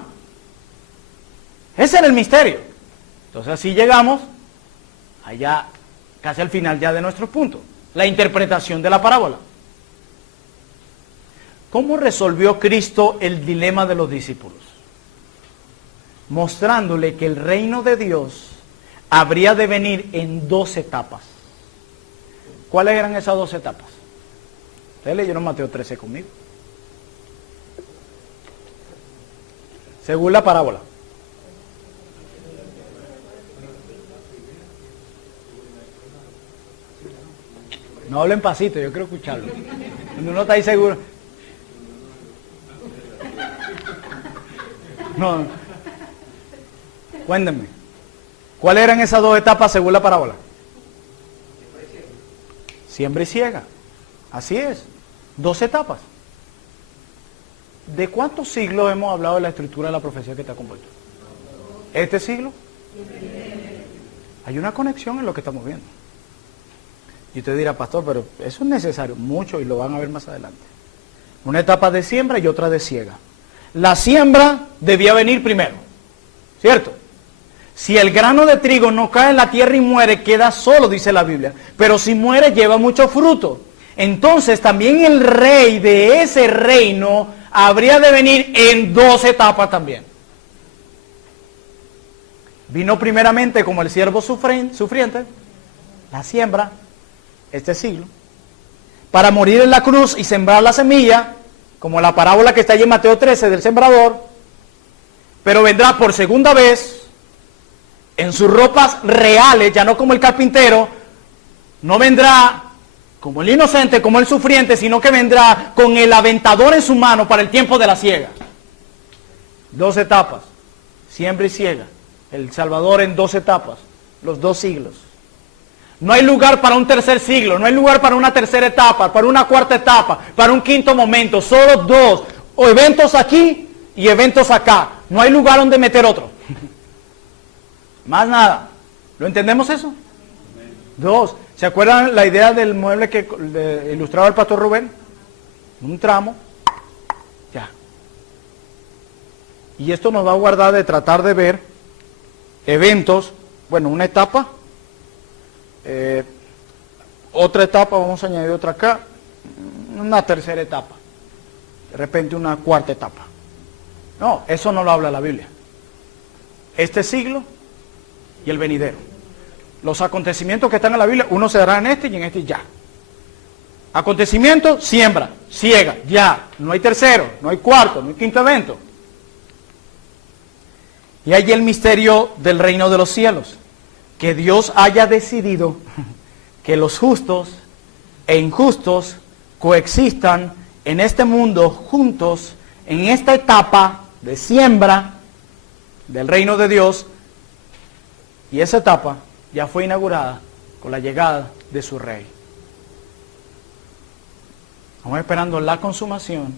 Ese era el misterio. Entonces así llegamos allá, casi al final ya de nuestro punto. La interpretación de la parábola. ¿Cómo resolvió Cristo el dilema de los discípulos? Mostrándole que el reino de Dios habría de venir en 2 etapas. ¿Cuáles eran esas 2 etapas? Ustedes leyeron Mateo 13 conmigo. Según la parábola. No hablen pasito, yo quiero escucharlo. Cuando uno está ahí seguro. No. Cuéntenme. ¿Cuáles eran esas 2 etapas según la parábola? Siembra y ciega. Así es. 2 etapas. ¿De cuántos siglos hemos hablado de la estructura de la profecía que está compuesta? este siglo. Hay una conexión en lo que estamos viendo. Y usted dirá, pastor, pero eso es necesario, mucho, y lo van a ver más adelante. Una etapa de siembra y otra de siega. La siembra debía venir primero, ¿cierto? Si el grano de trigo no cae en la tierra y muere, queda solo, dice la Biblia. Pero si muere, lleva mucho fruto. Entonces también el rey de ese reino habría de venir en 2 etapas también. Vino primeramente como el siervo sufriente, la siembra, este siglo, para morir en la cruz y sembrar la semilla, como la parábola que está allí en Mateo 13 del sembrador, pero vendrá por segunda vez en sus ropas reales, ya no como el carpintero, no vendrá como el inocente, como el sufriente, sino que vendrá con el aventador en su mano para el tiempo de la siega. 2 etapas, siembra y siega. El Salvador en 2 etapas, los 2 siglos. No hay lugar para un tercer siglo, no hay lugar para una tercera etapa, para una cuarta etapa, para un quinto momento. Solo 2, o eventos aquí y eventos acá. No hay lugar donde meter otro. Más nada. ¿Lo entendemos eso? 2. ¿Se acuerdan la idea del mueble que ilustraba el pastor Rubén? Un tramo. Ya. Y esto nos va a guardar de tratar de ver eventos, bueno, una etapa, otra etapa, vamos a añadir otra acá, una tercera etapa, de repente una cuarta etapa. No, eso no lo habla la Biblia. Este siglo y el venidero. Los acontecimientos que están en la Biblia, uno se dará en este y en este ya. Acontecimiento, siembra, siega, ya. No hay tercero, no hay cuarto, no hay quinto evento. Y hay el misterio del reino de los cielos. Que Dios haya decidido que los justos e injustos coexistan en este mundo juntos, en esta etapa de siembra del reino de Dios. Y esa etapa ya fue inaugurada con la llegada de su rey. Estamos esperando la consumación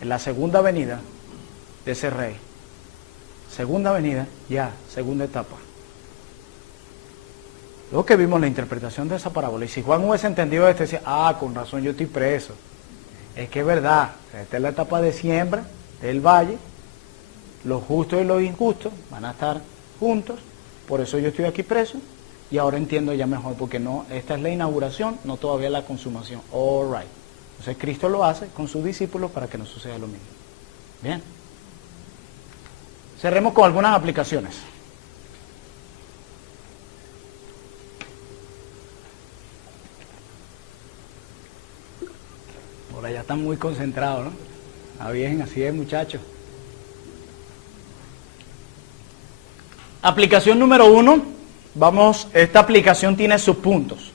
en la segunda venida de ese rey. Segunda venida, ya, segunda etapa. Luego que vimos la interpretación de esa parábola, y si Juan hubiese entendido esto, decía, con razón yo estoy preso. Es que es verdad, esta es la etapa de siembra del valle, los justos y los injustos van a estar juntos, por eso yo estoy aquí preso, y ahora entiendo ya mejor, porque no, esta es la inauguración, no todavía la consumación. All right. Entonces Cristo lo hace con sus discípulos para que no suceda lo mismo. Bien. Cerremos con algunas aplicaciones. Ahora ya están muy concentrados, ¿no? Está bien, así es, muchachos. Aplicación número 1. Esta aplicación tiene sus puntos.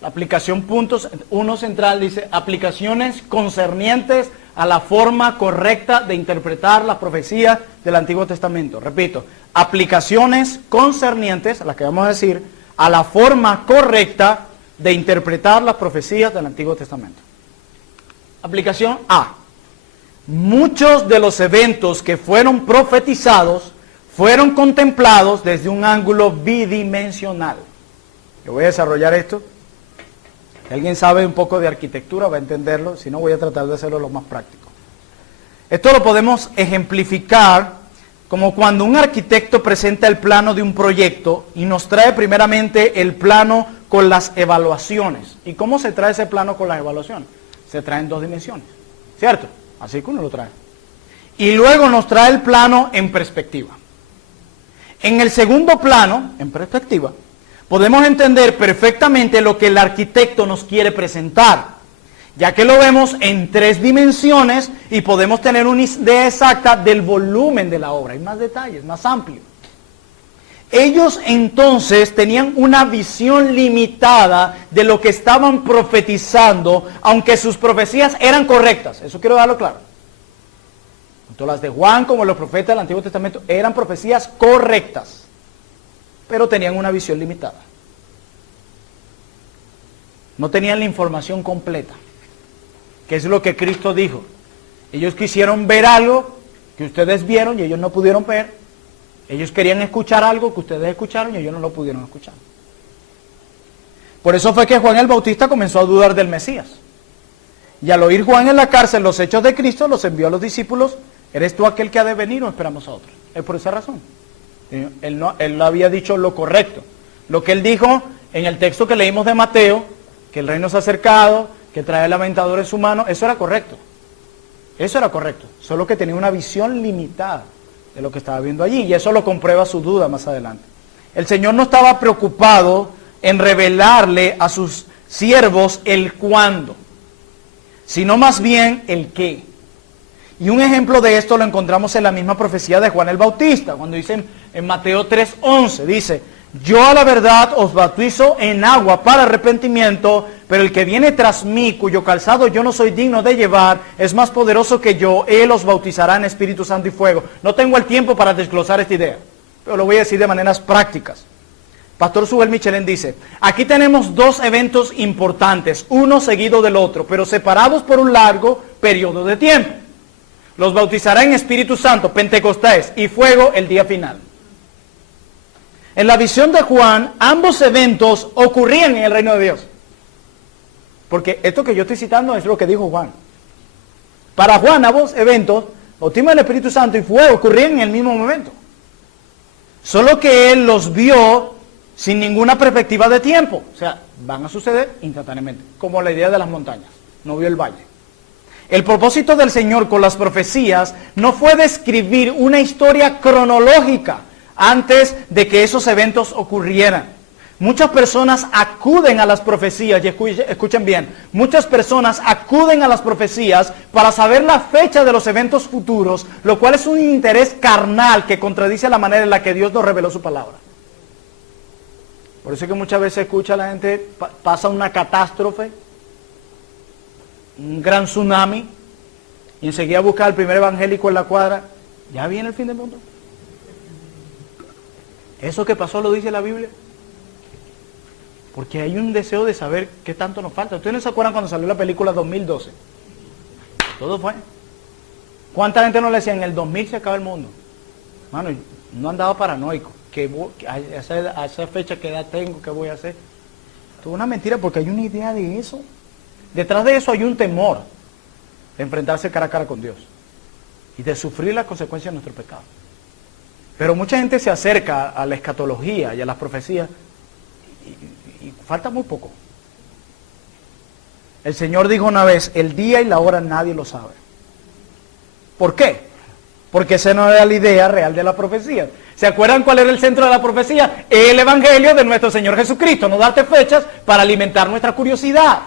La aplicación puntos 1 central dice, aplicaciones concernientes a la forma correcta de interpretar las profecías del Antiguo Testamento. Repito, aplicaciones concernientes, las que vamos a decir, a la forma correcta de interpretar las profecías del Antiguo Testamento. Aplicación A. Muchos de los eventos que fueron profetizados fueron contemplados desde un ángulo bidimensional. Yo voy a desarrollar esto. Si alguien sabe un poco de arquitectura va a entenderlo, si no voy a tratar de hacerlo lo más práctico. Esto lo podemos ejemplificar como cuando un arquitecto presenta el plano de un proyecto y nos trae primeramente el plano con las evaluaciones. ¿Y cómo se trae ese plano con las evaluaciones? Se trae en 2 dimensiones, ¿cierto? Así que uno lo trae. Y luego nos trae el plano en perspectiva. En el segundo plano, en perspectiva, podemos entender perfectamente lo que el arquitecto nos quiere presentar, ya que lo vemos en 3 dimensiones y podemos tener una idea exacta del volumen de la obra. Hay más detalles, más amplio. Ellos entonces tenían una visión limitada de lo que estaban profetizando, aunque sus profecías eran correctas. Eso quiero darlo claro. Tanto las de Juan como los profetas del Antiguo Testamento eran profecías correctas, pero tenían una visión limitada. No tenían la información completa, que es lo que Cristo dijo. Ellos quisieron ver algo que ustedes vieron y ellos no pudieron ver, Ellos querían escuchar algo que ustedes escucharon y ellos no lo pudieron escuchar. Por eso fue que Juan el Bautista comenzó a dudar del Mesías. Y al oír Juan en la cárcel los hechos de Cristo, los envió a los discípulos: ¿eres tú aquel que ha de venir o esperamos a otro? Es por esa razón. Él no había dicho lo correcto. Lo que él dijo en el texto que leímos de Mateo, que el reino se ha acercado, que trae el aventador en su mano, eso era correcto. Eso era correcto. Solo que tenía una visión limitada de lo que estaba viendo allí. Y eso lo comprueba su duda más adelante. El Señor no estaba preocupado en revelarle a sus siervos el cuándo, sino más bien el qué. Y un ejemplo de esto lo encontramos en la misma profecía de Juan el Bautista, cuando dice en Mateo 3:11, dice: yo a la verdad os bautizo en agua para arrepentimiento, pero el que viene tras mí, cuyo calzado yo no soy digno de llevar, es más poderoso que yo, él os bautizará en Espíritu Santo y fuego. No tengo el tiempo para desglosar esta idea, pero lo voy a decir de maneras prácticas. Pastor Subel Michelén dice: aquí tenemos dos eventos importantes, uno seguido del otro, pero separados por un largo periodo de tiempo. Los bautizará en Espíritu Santo, Pentecostés, y fuego el día final. En la visión de Juan, ambos eventos ocurrían en el reino de Dios. Porque esto que yo estoy citando es lo que dijo Juan. Para Juan, ambos eventos, bautismo del Espíritu Santo y fuego, ocurrían en el mismo momento. Solo que él los vio sin ninguna perspectiva de tiempo. O sea, van a suceder instantáneamente, como la idea de las montañas. No vio el valle. El propósito del Señor con las profecías no fue describir una historia cronológica antes de que esos eventos ocurrieran. Muchas personas acuden a las profecías, y escuchen bien, muchas personas acuden a las profecías para saber la fecha de los eventos futuros, lo cual es un interés carnal que contradice la manera en la que Dios nos reveló su palabra. Por eso es que muchas veces escucha a la gente, pasa una catástrofe, un gran tsunami, y enseguida busca al primer evangélico en la cuadra: ya viene el fin del mundo. ¿Eso que pasó lo dice la Biblia? Porque hay un deseo de saber qué tanto nos falta. ¿Ustedes no se acuerdan cuando salió la película 2012? Todo fue. ¿Cuánta gente no le decía: en el 2000 se acaba el mundo? Mano, no andaba paranoico. A esa fecha que edad tengo, ¿qué voy a hacer? Esto es una mentira, porque hay una idea de eso. Detrás de eso hay un temor de enfrentarse cara a cara con Dios y de sufrir las consecuencias de nuestro pecado. Pero mucha gente se acerca a la escatología y a las profecías y falta muy poco. El Señor dijo una vez: el día y la hora nadie lo sabe. ¿Por qué? Porque esa no era la idea real de la profecía. ¿Se acuerdan cuál era el centro de la profecía? El Evangelio de nuestro Señor Jesucristo. No darte fechas para alimentar nuestra curiosidad.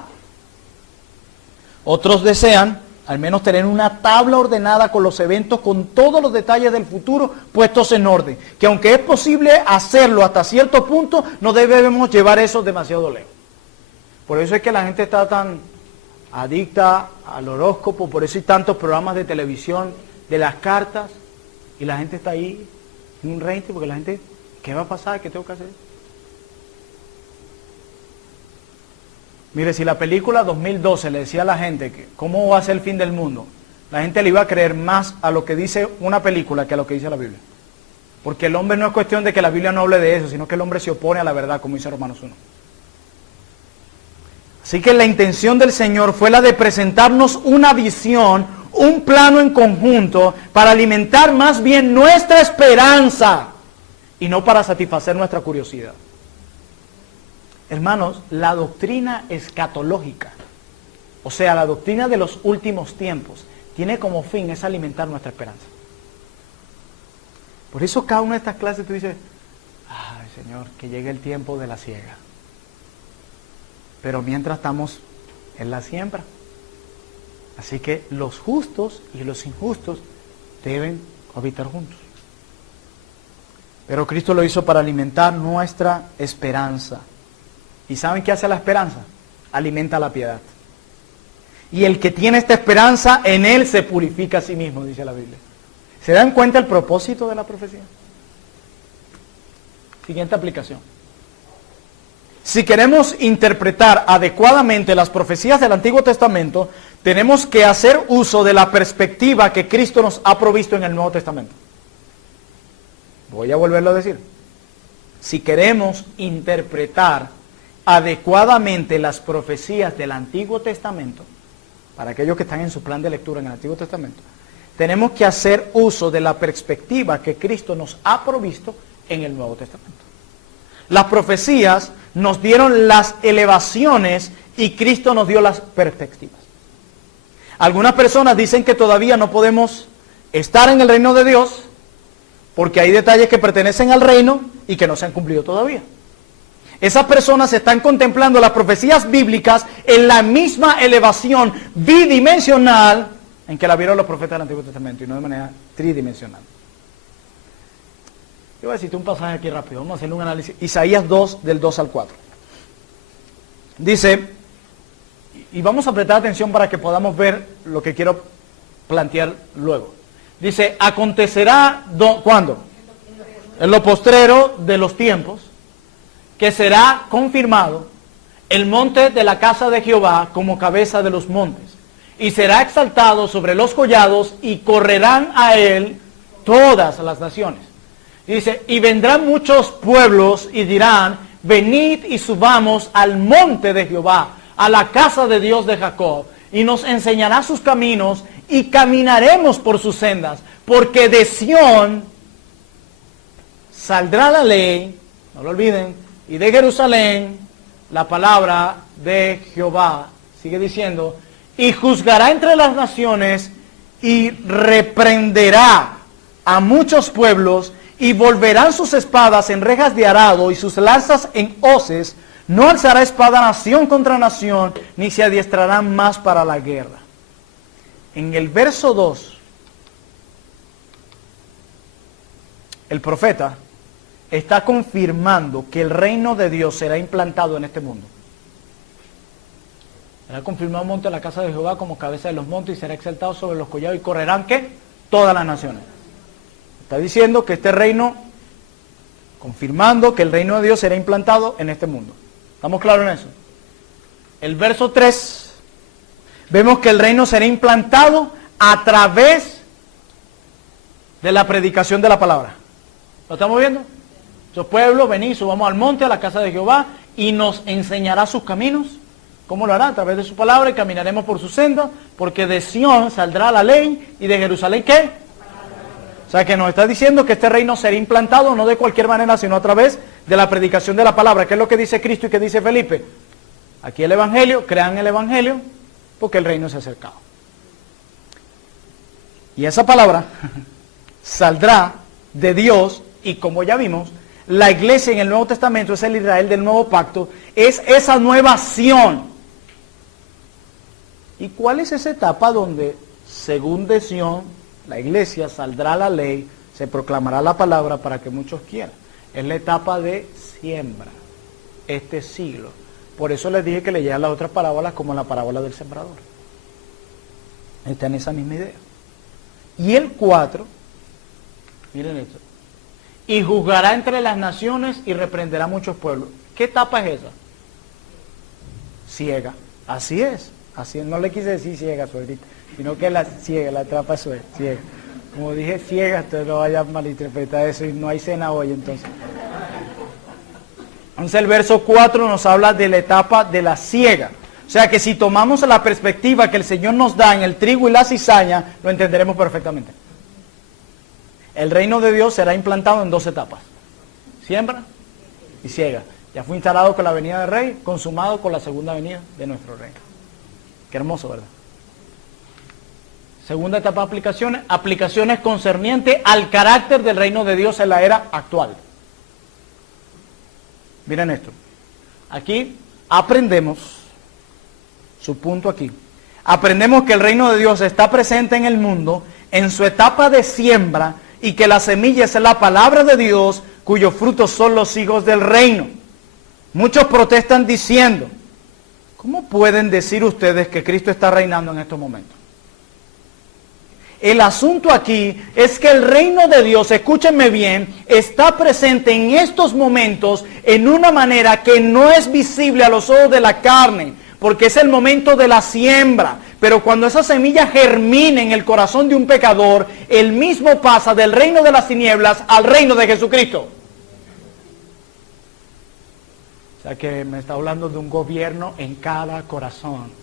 Otros desean al menos tener una tabla ordenada con los eventos, con todos los detalles del futuro puestos en orden. Que aunque es posible hacerlo hasta cierto punto, no debemos llevar eso demasiado lejos. Por eso es que la gente está tan adicta al horóscopo, por eso hay tantos programas de televisión de las cartas, y la gente está ahí en un rating, porque la gente, ¿qué va a pasar? ¿Qué tengo que hacer? Mire, si la película 2012 le decía a la gente que cómo va a ser el fin del mundo, la gente le iba a creer más a lo que dice una película que a lo que dice la Biblia. Porque el hombre no es cuestión de que la Biblia no hable de eso, sino que el hombre se opone a la verdad, como dice Romanos 1. Así que la intención del Señor fue la de presentarnos una visión, un plano en conjunto, para alimentar más bien nuestra esperanza y no para satisfacer nuestra curiosidad. Hermanos, la doctrina escatológica, o sea, la doctrina de los últimos tiempos, tiene como fin es alimentar nuestra esperanza. Por eso cada una de estas clases tú dices: ay, Señor, que llegue el tiempo de la siega. Pero mientras estamos en la siembra. Así que los justos y los injustos deben habitar juntos. Pero Cristo lo hizo para alimentar nuestra esperanza. ¿Y saben qué hace la esperanza? Alimenta la piedad. Y el que tiene esta esperanza, en él se purifica a sí mismo, dice la Biblia. ¿Se dan cuenta el propósito de la profecía? Siguiente aplicación. Si queremos interpretar adecuadamente las profecías del Antiguo Testamento, tenemos que hacer uso de la perspectiva que Cristo nos ha provisto en el Nuevo Testamento. Voy a volverlo a decir. Si queremos interpretar adecuadamente las profecías del Antiguo Testamento, para aquellos que están en su plan de lectura en el Antiguo Testamento, tenemos que hacer uso de la perspectiva que Cristo nos ha provisto en el Nuevo Testamento. Las profecías nos dieron las elevaciones y Cristo nos dio las perspectivas. Algunas personas dicen que todavía no podemos estar en el reino de Dios porque hay detalles que pertenecen al reino y que no se han cumplido todavía. Esas personas están contemplando las profecías bíblicas en la misma elevación bidimensional en que la vieron los profetas del Antiguo Testamento y no de manera tridimensional. Yo voy a decirte un pasaje aquí rápido, vamos a hacer un análisis. Isaías 2, del 2 al 4. Dice, y vamos a prestar atención para que podamos ver lo que quiero plantear luego. Dice, acontecerá, ¿cuándo? En lo postrero de los tiempos, que será confirmado el monte de la casa de Jehová como cabeza de los montes, y será exaltado sobre los collados, y correrán a él todas las naciones. Dice, y vendrán muchos pueblos y dirán, venid y subamos al monte de Jehová, a la casa de Dios de Jacob, y nos enseñará sus caminos, y caminaremos por sus sendas, porque de Sión saldrá la ley, no lo olviden, y de Jerusalén la palabra de Jehová. Sigue diciendo, y juzgará entre las naciones, y reprenderá a muchos pueblos, y volverán sus espadas en rejas de arado, y sus lanzas en hoces. No alzará espada nación contra nación, ni se adiestrarán más para la guerra. En el verso 2, el profeta está confirmando que el reino de Dios será implantado en este mundo. Será confirmado un monte de la casa de Jehová como cabeza de los montes, y será exaltado sobre los collados, y correrán, ¿qué? Todas las naciones. Está diciendo que este reino, confirmando que el reino de Dios será implantado en este mundo. ¿Estamos claros en eso? El verso 3, vemos que el reino será implantado a través de la predicación de la palabra. ¿Lo estamos viendo? Su pueblo, venid, subamos al monte, a la casa de Jehová, y nos enseñará sus caminos. ¿Cómo lo hará? A través de su palabra, y caminaremos por su senda, porque de Sión saldrá la ley, y de Jerusalén, ¿qué? O sea, que nos está diciendo que este reino será implantado no de cualquier manera, sino a través de la predicación de la palabra. ¿Qué es lo que dice Cristo y qué dice Felipe? Aquí el Evangelio, crean el Evangelio, porque el reino se ha acercado. Y esa palabra saldrá de Dios, y como ya vimos, la iglesia en el Nuevo Testamento es el Israel del nuevo pacto, es esa nueva Sión. ¿Y cuál es esa etapa donde, según de Sión, la iglesia saldrá la ley, se proclamará la palabra para que muchos quieran? Es la etapa de siembra, este siglo. Por eso les dije que leyeran las otras parábolas como la parábola del sembrador. Está en esa misma idea. Y el 4, miren esto, y juzgará entre las naciones y reprenderá a muchos pueblos. ¿Qué etapa es esa? Ciega. Así es. Así, no le quise decir ciega, suegrita, sino que la ciega, la etapa es ciega. Como dije ciega, ustedes no vayan a malinterpretar eso, y no hay cena hoy entonces. Entonces el verso 4 nos habla de la etapa de la siega. O sea que si tomamos la perspectiva que el Señor nos da en el trigo y la cizaña, lo entenderemos perfectamente. El reino de Dios será implantado en 2 etapas. Siembra y siega. Ya fue instalado con la venida del Rey, consumado con la segunda venida de nuestro Rey. Qué hermoso, ¿verdad? Segunda etapa de aplicaciones concernientes al carácter del reino de Dios en la era actual. Miren esto. Aquí aprendemos, su punto aquí, aprendemos que el reino de Dios está presente en el mundo en su etapa de siembra, y que la semilla es la palabra de Dios, cuyos frutos son los hijos del reino. Muchos protestan diciendo, ¿cómo pueden decir ustedes que Cristo está reinando en estos momentos? El asunto aquí es que el reino de Dios, escúchenme bien, está presente en estos momentos en una manera que no es visible a los ojos de la carne, porque es el momento de la siembra. Pero cuando esa semilla germina en el corazón de un pecador, el mismo pasa del reino de las tinieblas al reino de Jesucristo. O sea que me está hablando de un gobierno en cada corazón.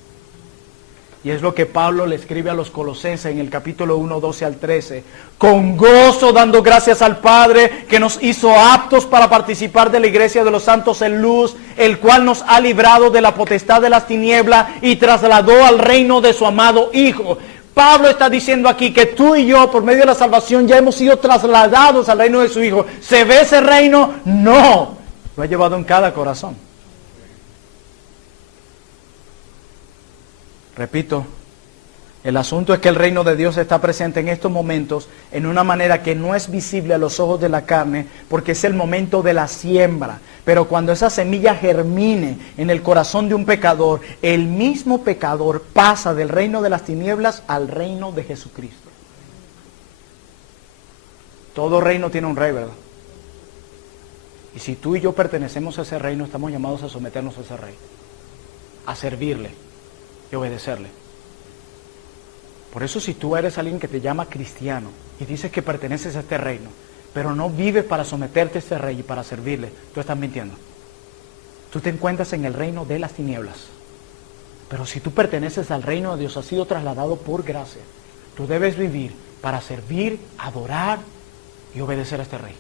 Y es lo que Pablo le escribe a los Colosenses en el capítulo 1, 12 al 13. Con gozo dando gracias al Padre que nos hizo aptos para participar de la iglesia de los santos en luz, el cual nos ha librado de la potestad de las tinieblas y trasladó al reino de su amado Hijo. Pablo está diciendo aquí que tú y yo, por medio de la salvación, ya hemos sido trasladados al reino de su Hijo. ¿Se ve ese reino? No. Lo ha llevado en cada corazón. Repito, el asunto es que el reino de Dios está presente en estos momentos en una manera que no es visible a los ojos de la carne, porque es el momento de la siembra. Pero cuando esa semilla germine en el corazón de un pecador, el mismo pecador pasa del reino de las tinieblas al reino de Jesucristo. Todo reino tiene un rey, ¿verdad? Y si tú y yo pertenecemos a ese reino, estamos llamados a someternos a ese rey, a servirle y obedecerle. Por eso si tú eres alguien que te llama cristiano y dices que perteneces a este reino, pero no vives para someterte a este rey y para servirle, tú estás mintiendo. Tú te encuentras en el reino de las tinieblas. Pero si tú perteneces al reino de Dios, has sido trasladado por gracia, tú debes vivir para servir, adorar y obedecer a este rey.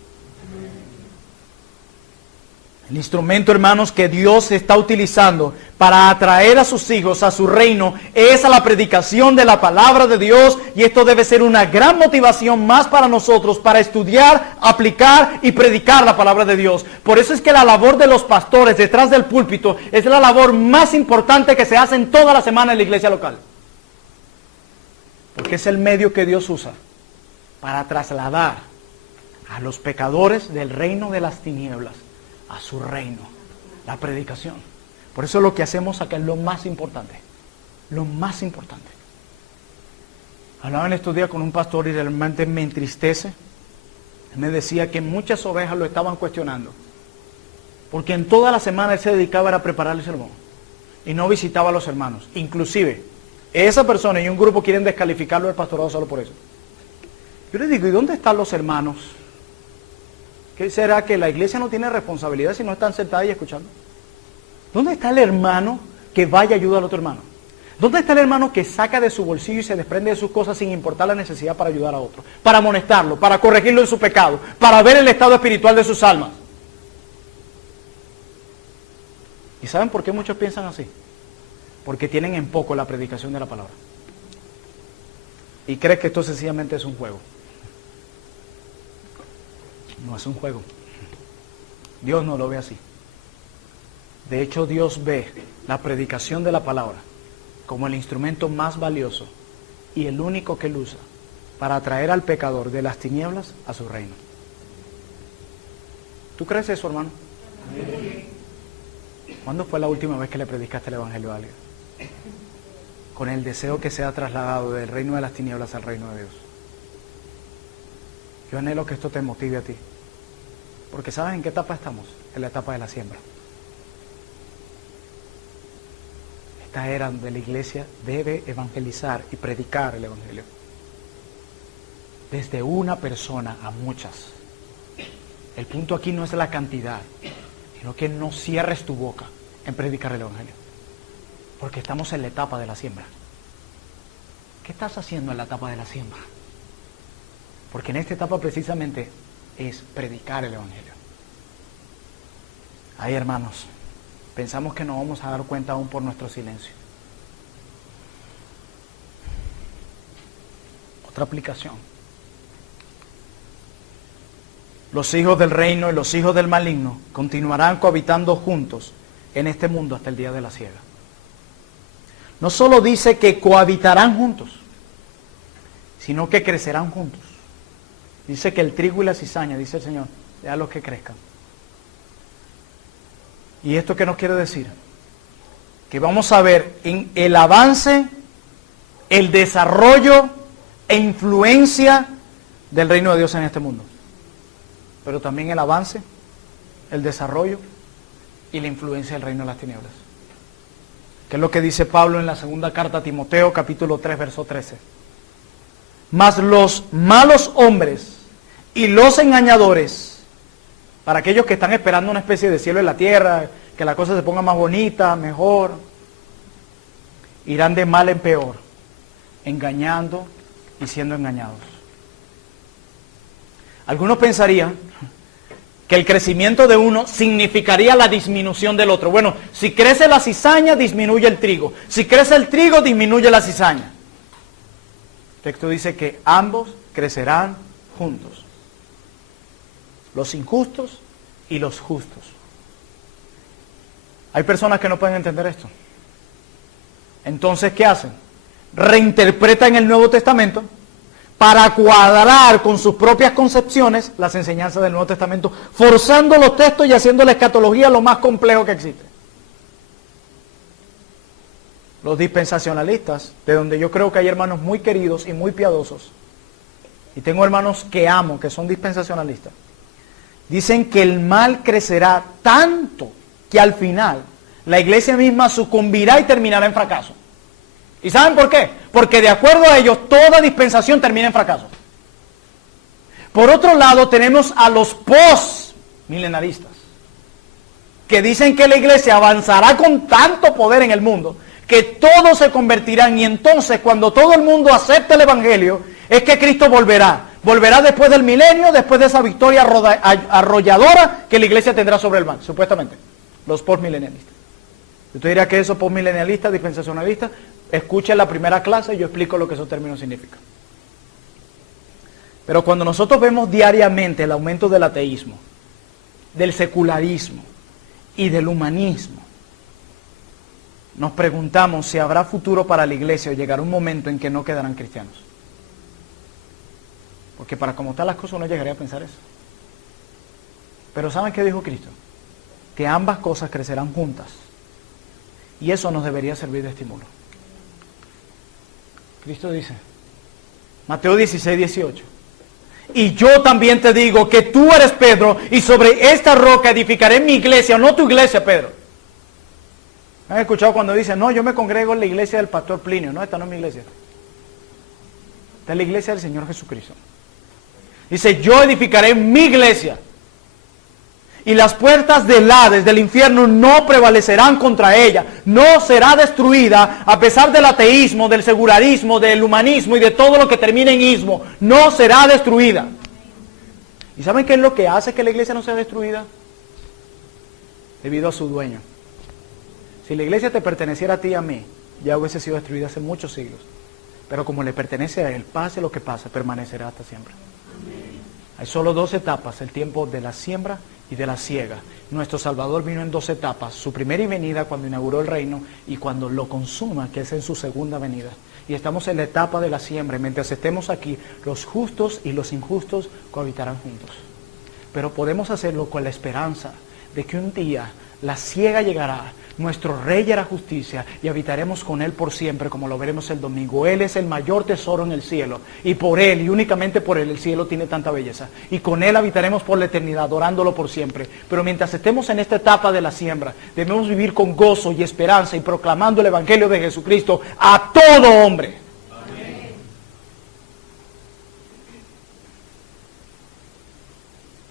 El instrumento, hermanos, que Dios está utilizando para atraer a sus hijos a su reino es a la predicación de la palabra de Dios, y esto debe ser una gran motivación más para nosotros para estudiar, aplicar y predicar la palabra de Dios. Por eso es que la labor de los pastores detrás del púlpito es la labor más importante que se hace en toda la semana en la iglesia local. Porque es el medio que Dios usa para trasladar a los pecadores del reino de las tinieblas a su reino, la predicación. Por eso lo que hacemos acá es lo más importante. Lo más importante. Hablaba en estos días con un pastor y realmente me entristece. Él me decía que muchas ovejas lo estaban cuestionando, porque en toda la semana él se dedicaba a preparar el sermón y no visitaba a los hermanos. Inclusive, esa persona y un grupo quieren descalificarlo del pastorado solo por eso. Yo le digo, ¿y dónde están los hermanos? ¿Qué será que la iglesia no tiene responsabilidad si no están sentados y escuchando? ¿Dónde está el hermano que vaya a ayudar al otro hermano? ¿Dónde está el hermano que saca de su bolsillo y se desprende de sus cosas sin importar la necesidad para ayudar a otro? Para amonestarlo, para corregirlo en su pecado, para ver el estado espiritual de sus almas. ¿Y saben por qué muchos piensan así? Porque tienen en poco la predicación de la palabra. Y creen que esto sencillamente es un juego. No es un juego. Dios no lo ve así. De hecho, Dios ve la predicación de la palabra como el instrumento más valioso y el único que él usa para atraer al pecador de las tinieblas a su reino. ¿Tú crees eso, hermano? ¿Cuándo fue la última vez que le predicaste el evangelio a alguien? Con el deseo que sea trasladado del reino de las tinieblas al reino de Dios. Yo anhelo que esto te motive a ti. Porque ¿sabes en qué etapa estamos? En la etapa de la siembra. Esta era donde la iglesia debe evangelizar y predicar el evangelio. Desde una persona a muchas. El punto aquí no es la cantidad, sino que no cierres tu boca en predicar el evangelio. Porque estamos en la etapa de la siembra. ¿Qué estás haciendo en la etapa de la siembra? Porque en esta etapa precisamente es predicar el evangelio. Ay, hermanos, pensamos que no vamos a dar cuenta aún por nuestro silencio. Otra aplicación. Los hijos del reino y los hijos del maligno continuarán cohabitando juntos en este mundo hasta el día de la siega. No solo dice que cohabitarán juntos, sino que crecerán juntos. Dice que el trigo y la cizaña, dice el Señor, déjalos que crezcan. ¿Y esto qué nos quiere decir? Que vamos a ver en el avance, el desarrollo e influencia del reino de Dios en este mundo. Pero también el avance, el desarrollo y la influencia del reino de las tinieblas. que es lo que dice Pablo en la segunda carta a Timoteo, capítulo 3, verso 13. Mas los malos hombres y los engañadores, para aquellos que están esperando una especie de cielo en la tierra, que la cosa se ponga más bonita, mejor, irán de mal en peor, engañando y siendo engañados. Algunos pensarían que el crecimiento de uno significaría la disminución del otro. Bueno, si crece la cizaña, disminuye el trigo. Si crece el trigo, disminuye la cizaña. El texto dice que ambos crecerán juntos. Los injustos y los justos. Hay personas que no pueden entender esto. Entonces, ¿qué hacen? Reinterpretan el Nuevo Testamento para cuadrar con sus propias concepciones las enseñanzas del Nuevo Testamento, forzando los textos y haciendo la escatología lo más complejo que existe. Los dispensacionalistas, de donde yo creo que hay hermanos muy queridos y muy piadosos, y tengo hermanos que amo, que son dispensacionalistas, dicen que el mal crecerá tanto que al final la iglesia misma sucumbirá y terminará en fracaso. ¿Y saben por qué? Porque de acuerdo a ellos, toda dispensación termina en fracaso. Por otro lado, tenemos a los post-milenaristas, que dicen que la iglesia avanzará con tanto poder en el mundo, que todos se convertirán, y entonces cuando todo el mundo acepte el evangelio, es que Cristo volverá. Volverá después del milenio, después de esa victoria arrolladora que la iglesia tendrá sobre el mal, supuestamente. Los post-milenialistas. Usted dirá que esos post-milenialistas, dispensacionalistas, escuchen la primera clase y yo explico lo que esos términos significan. Pero cuando nosotros vemos diariamente el aumento del ateísmo, del secularismo y del humanismo, nos preguntamos si habrá futuro para la iglesia o llegará un momento en que no quedarán cristianos. Porque para como están las cosas uno llegaría a pensar eso. Pero ¿saben qué dijo Cristo? Que ambas cosas crecerán juntas. Y eso nos debería servir de estímulo. Cristo dice, Mateo 16, 18, y yo también te digo que tú eres Pedro, y sobre esta roca edificaré mi iglesia, no tu iglesia, Pedro. ¿Han escuchado cuando dicen, no, yo me congrego en la iglesia del pastor Plinio? No, esta no es mi iglesia. Esta es la iglesia del Señor Jesucristo. Dice, yo edificaré mi iglesia, y las puertas del Hades, del infierno, no prevalecerán contra ella. No será destruida, a pesar del ateísmo, del secularismo, del humanismo y de todo lo que termine en ismo. No será destruida. ¿Y saben qué es lo que hace que la iglesia no sea destruida? Debido a su dueño. Si la iglesia te perteneciera a ti y a mí, ya hubiese sido destruida hace muchos siglos. Pero como le pertenece a él, pase lo que pase, permanecerá hasta siempre. Hay solo dos etapas, el tiempo de la siembra y de la siega. Nuestro Salvador vino en dos etapas, su primera venida cuando inauguró el reino y cuando lo consuma, que es en su segunda venida. Y estamos en la etapa de la siembra, y mientras estemos aquí, los justos y los injustos cohabitarán juntos. Pero podemos hacerlo con la esperanza de que un día la siega llegará, nuestro Rey hará justicia y habitaremos con Él por siempre, como lo veremos el domingo. Él es el mayor tesoro en el cielo, y por Él, y únicamente por Él, el cielo tiene tanta belleza. Y con Él habitaremos por la eternidad, adorándolo por siempre. Pero mientras estemos en esta etapa de la siembra, debemos vivir con gozo y esperanza y proclamando el Evangelio de Jesucristo a todo hombre. Amén.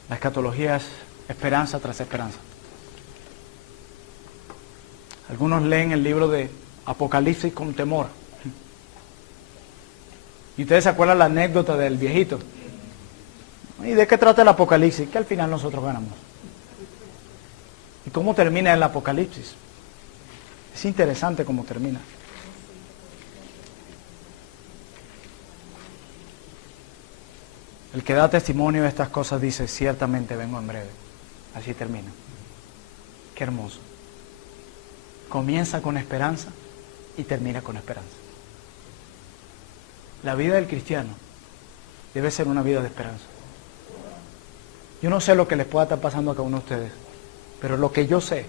La escatología es esperanza tras esperanza. Algunos leen el libro de Apocalipsis con temor. Y ustedes se acuerdan la anécdota del viejito. ¿Y de qué trata el Apocalipsis? Que al final nosotros ganamos. ¿Y cómo termina el Apocalipsis? Es interesante cómo termina. El que da testimonio de estas cosas dice, ciertamente vengo en breve. Así termina. Qué hermoso. Comienza con esperanza y termina con esperanza. La vida del cristiano debe ser una vida de esperanza. Yo no sé lo que les pueda estar pasando a cada uno de ustedes, pero lo que yo sé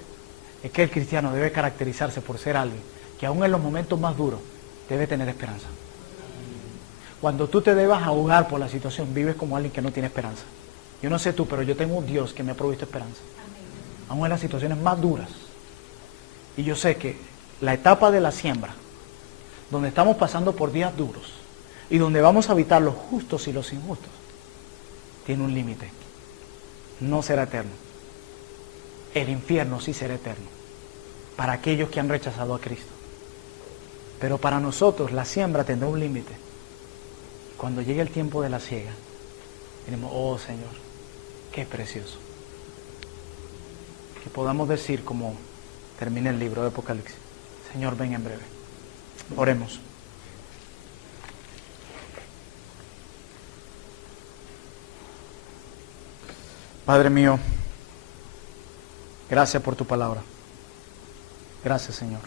es que el cristiano debe caracterizarse por ser alguien que aún en los momentos más duros debe tener esperanza. Cuando tú te debas ahogar por la situación, vives como alguien que no tiene esperanza. Yo no sé tú, pero yo tengo un Dios que me ha provisto esperanza. Aún en las situaciones más duras. Y yo sé que la etapa de la siembra, donde estamos pasando por días duros y donde vamos a habitar los justos y los injustos, tiene un límite. No será eterno. El infierno sí será eterno para aquellos que han rechazado a Cristo. Pero para nosotros la siembra tendrá un límite. Cuando llegue el tiempo de la siega, diremos, oh Señor, qué precioso. Que podamos decir como termina el libro de Apocalipsis, Señor, ven en breve. Oremos. Padre mío, gracias por tu palabra. Gracias, Señor.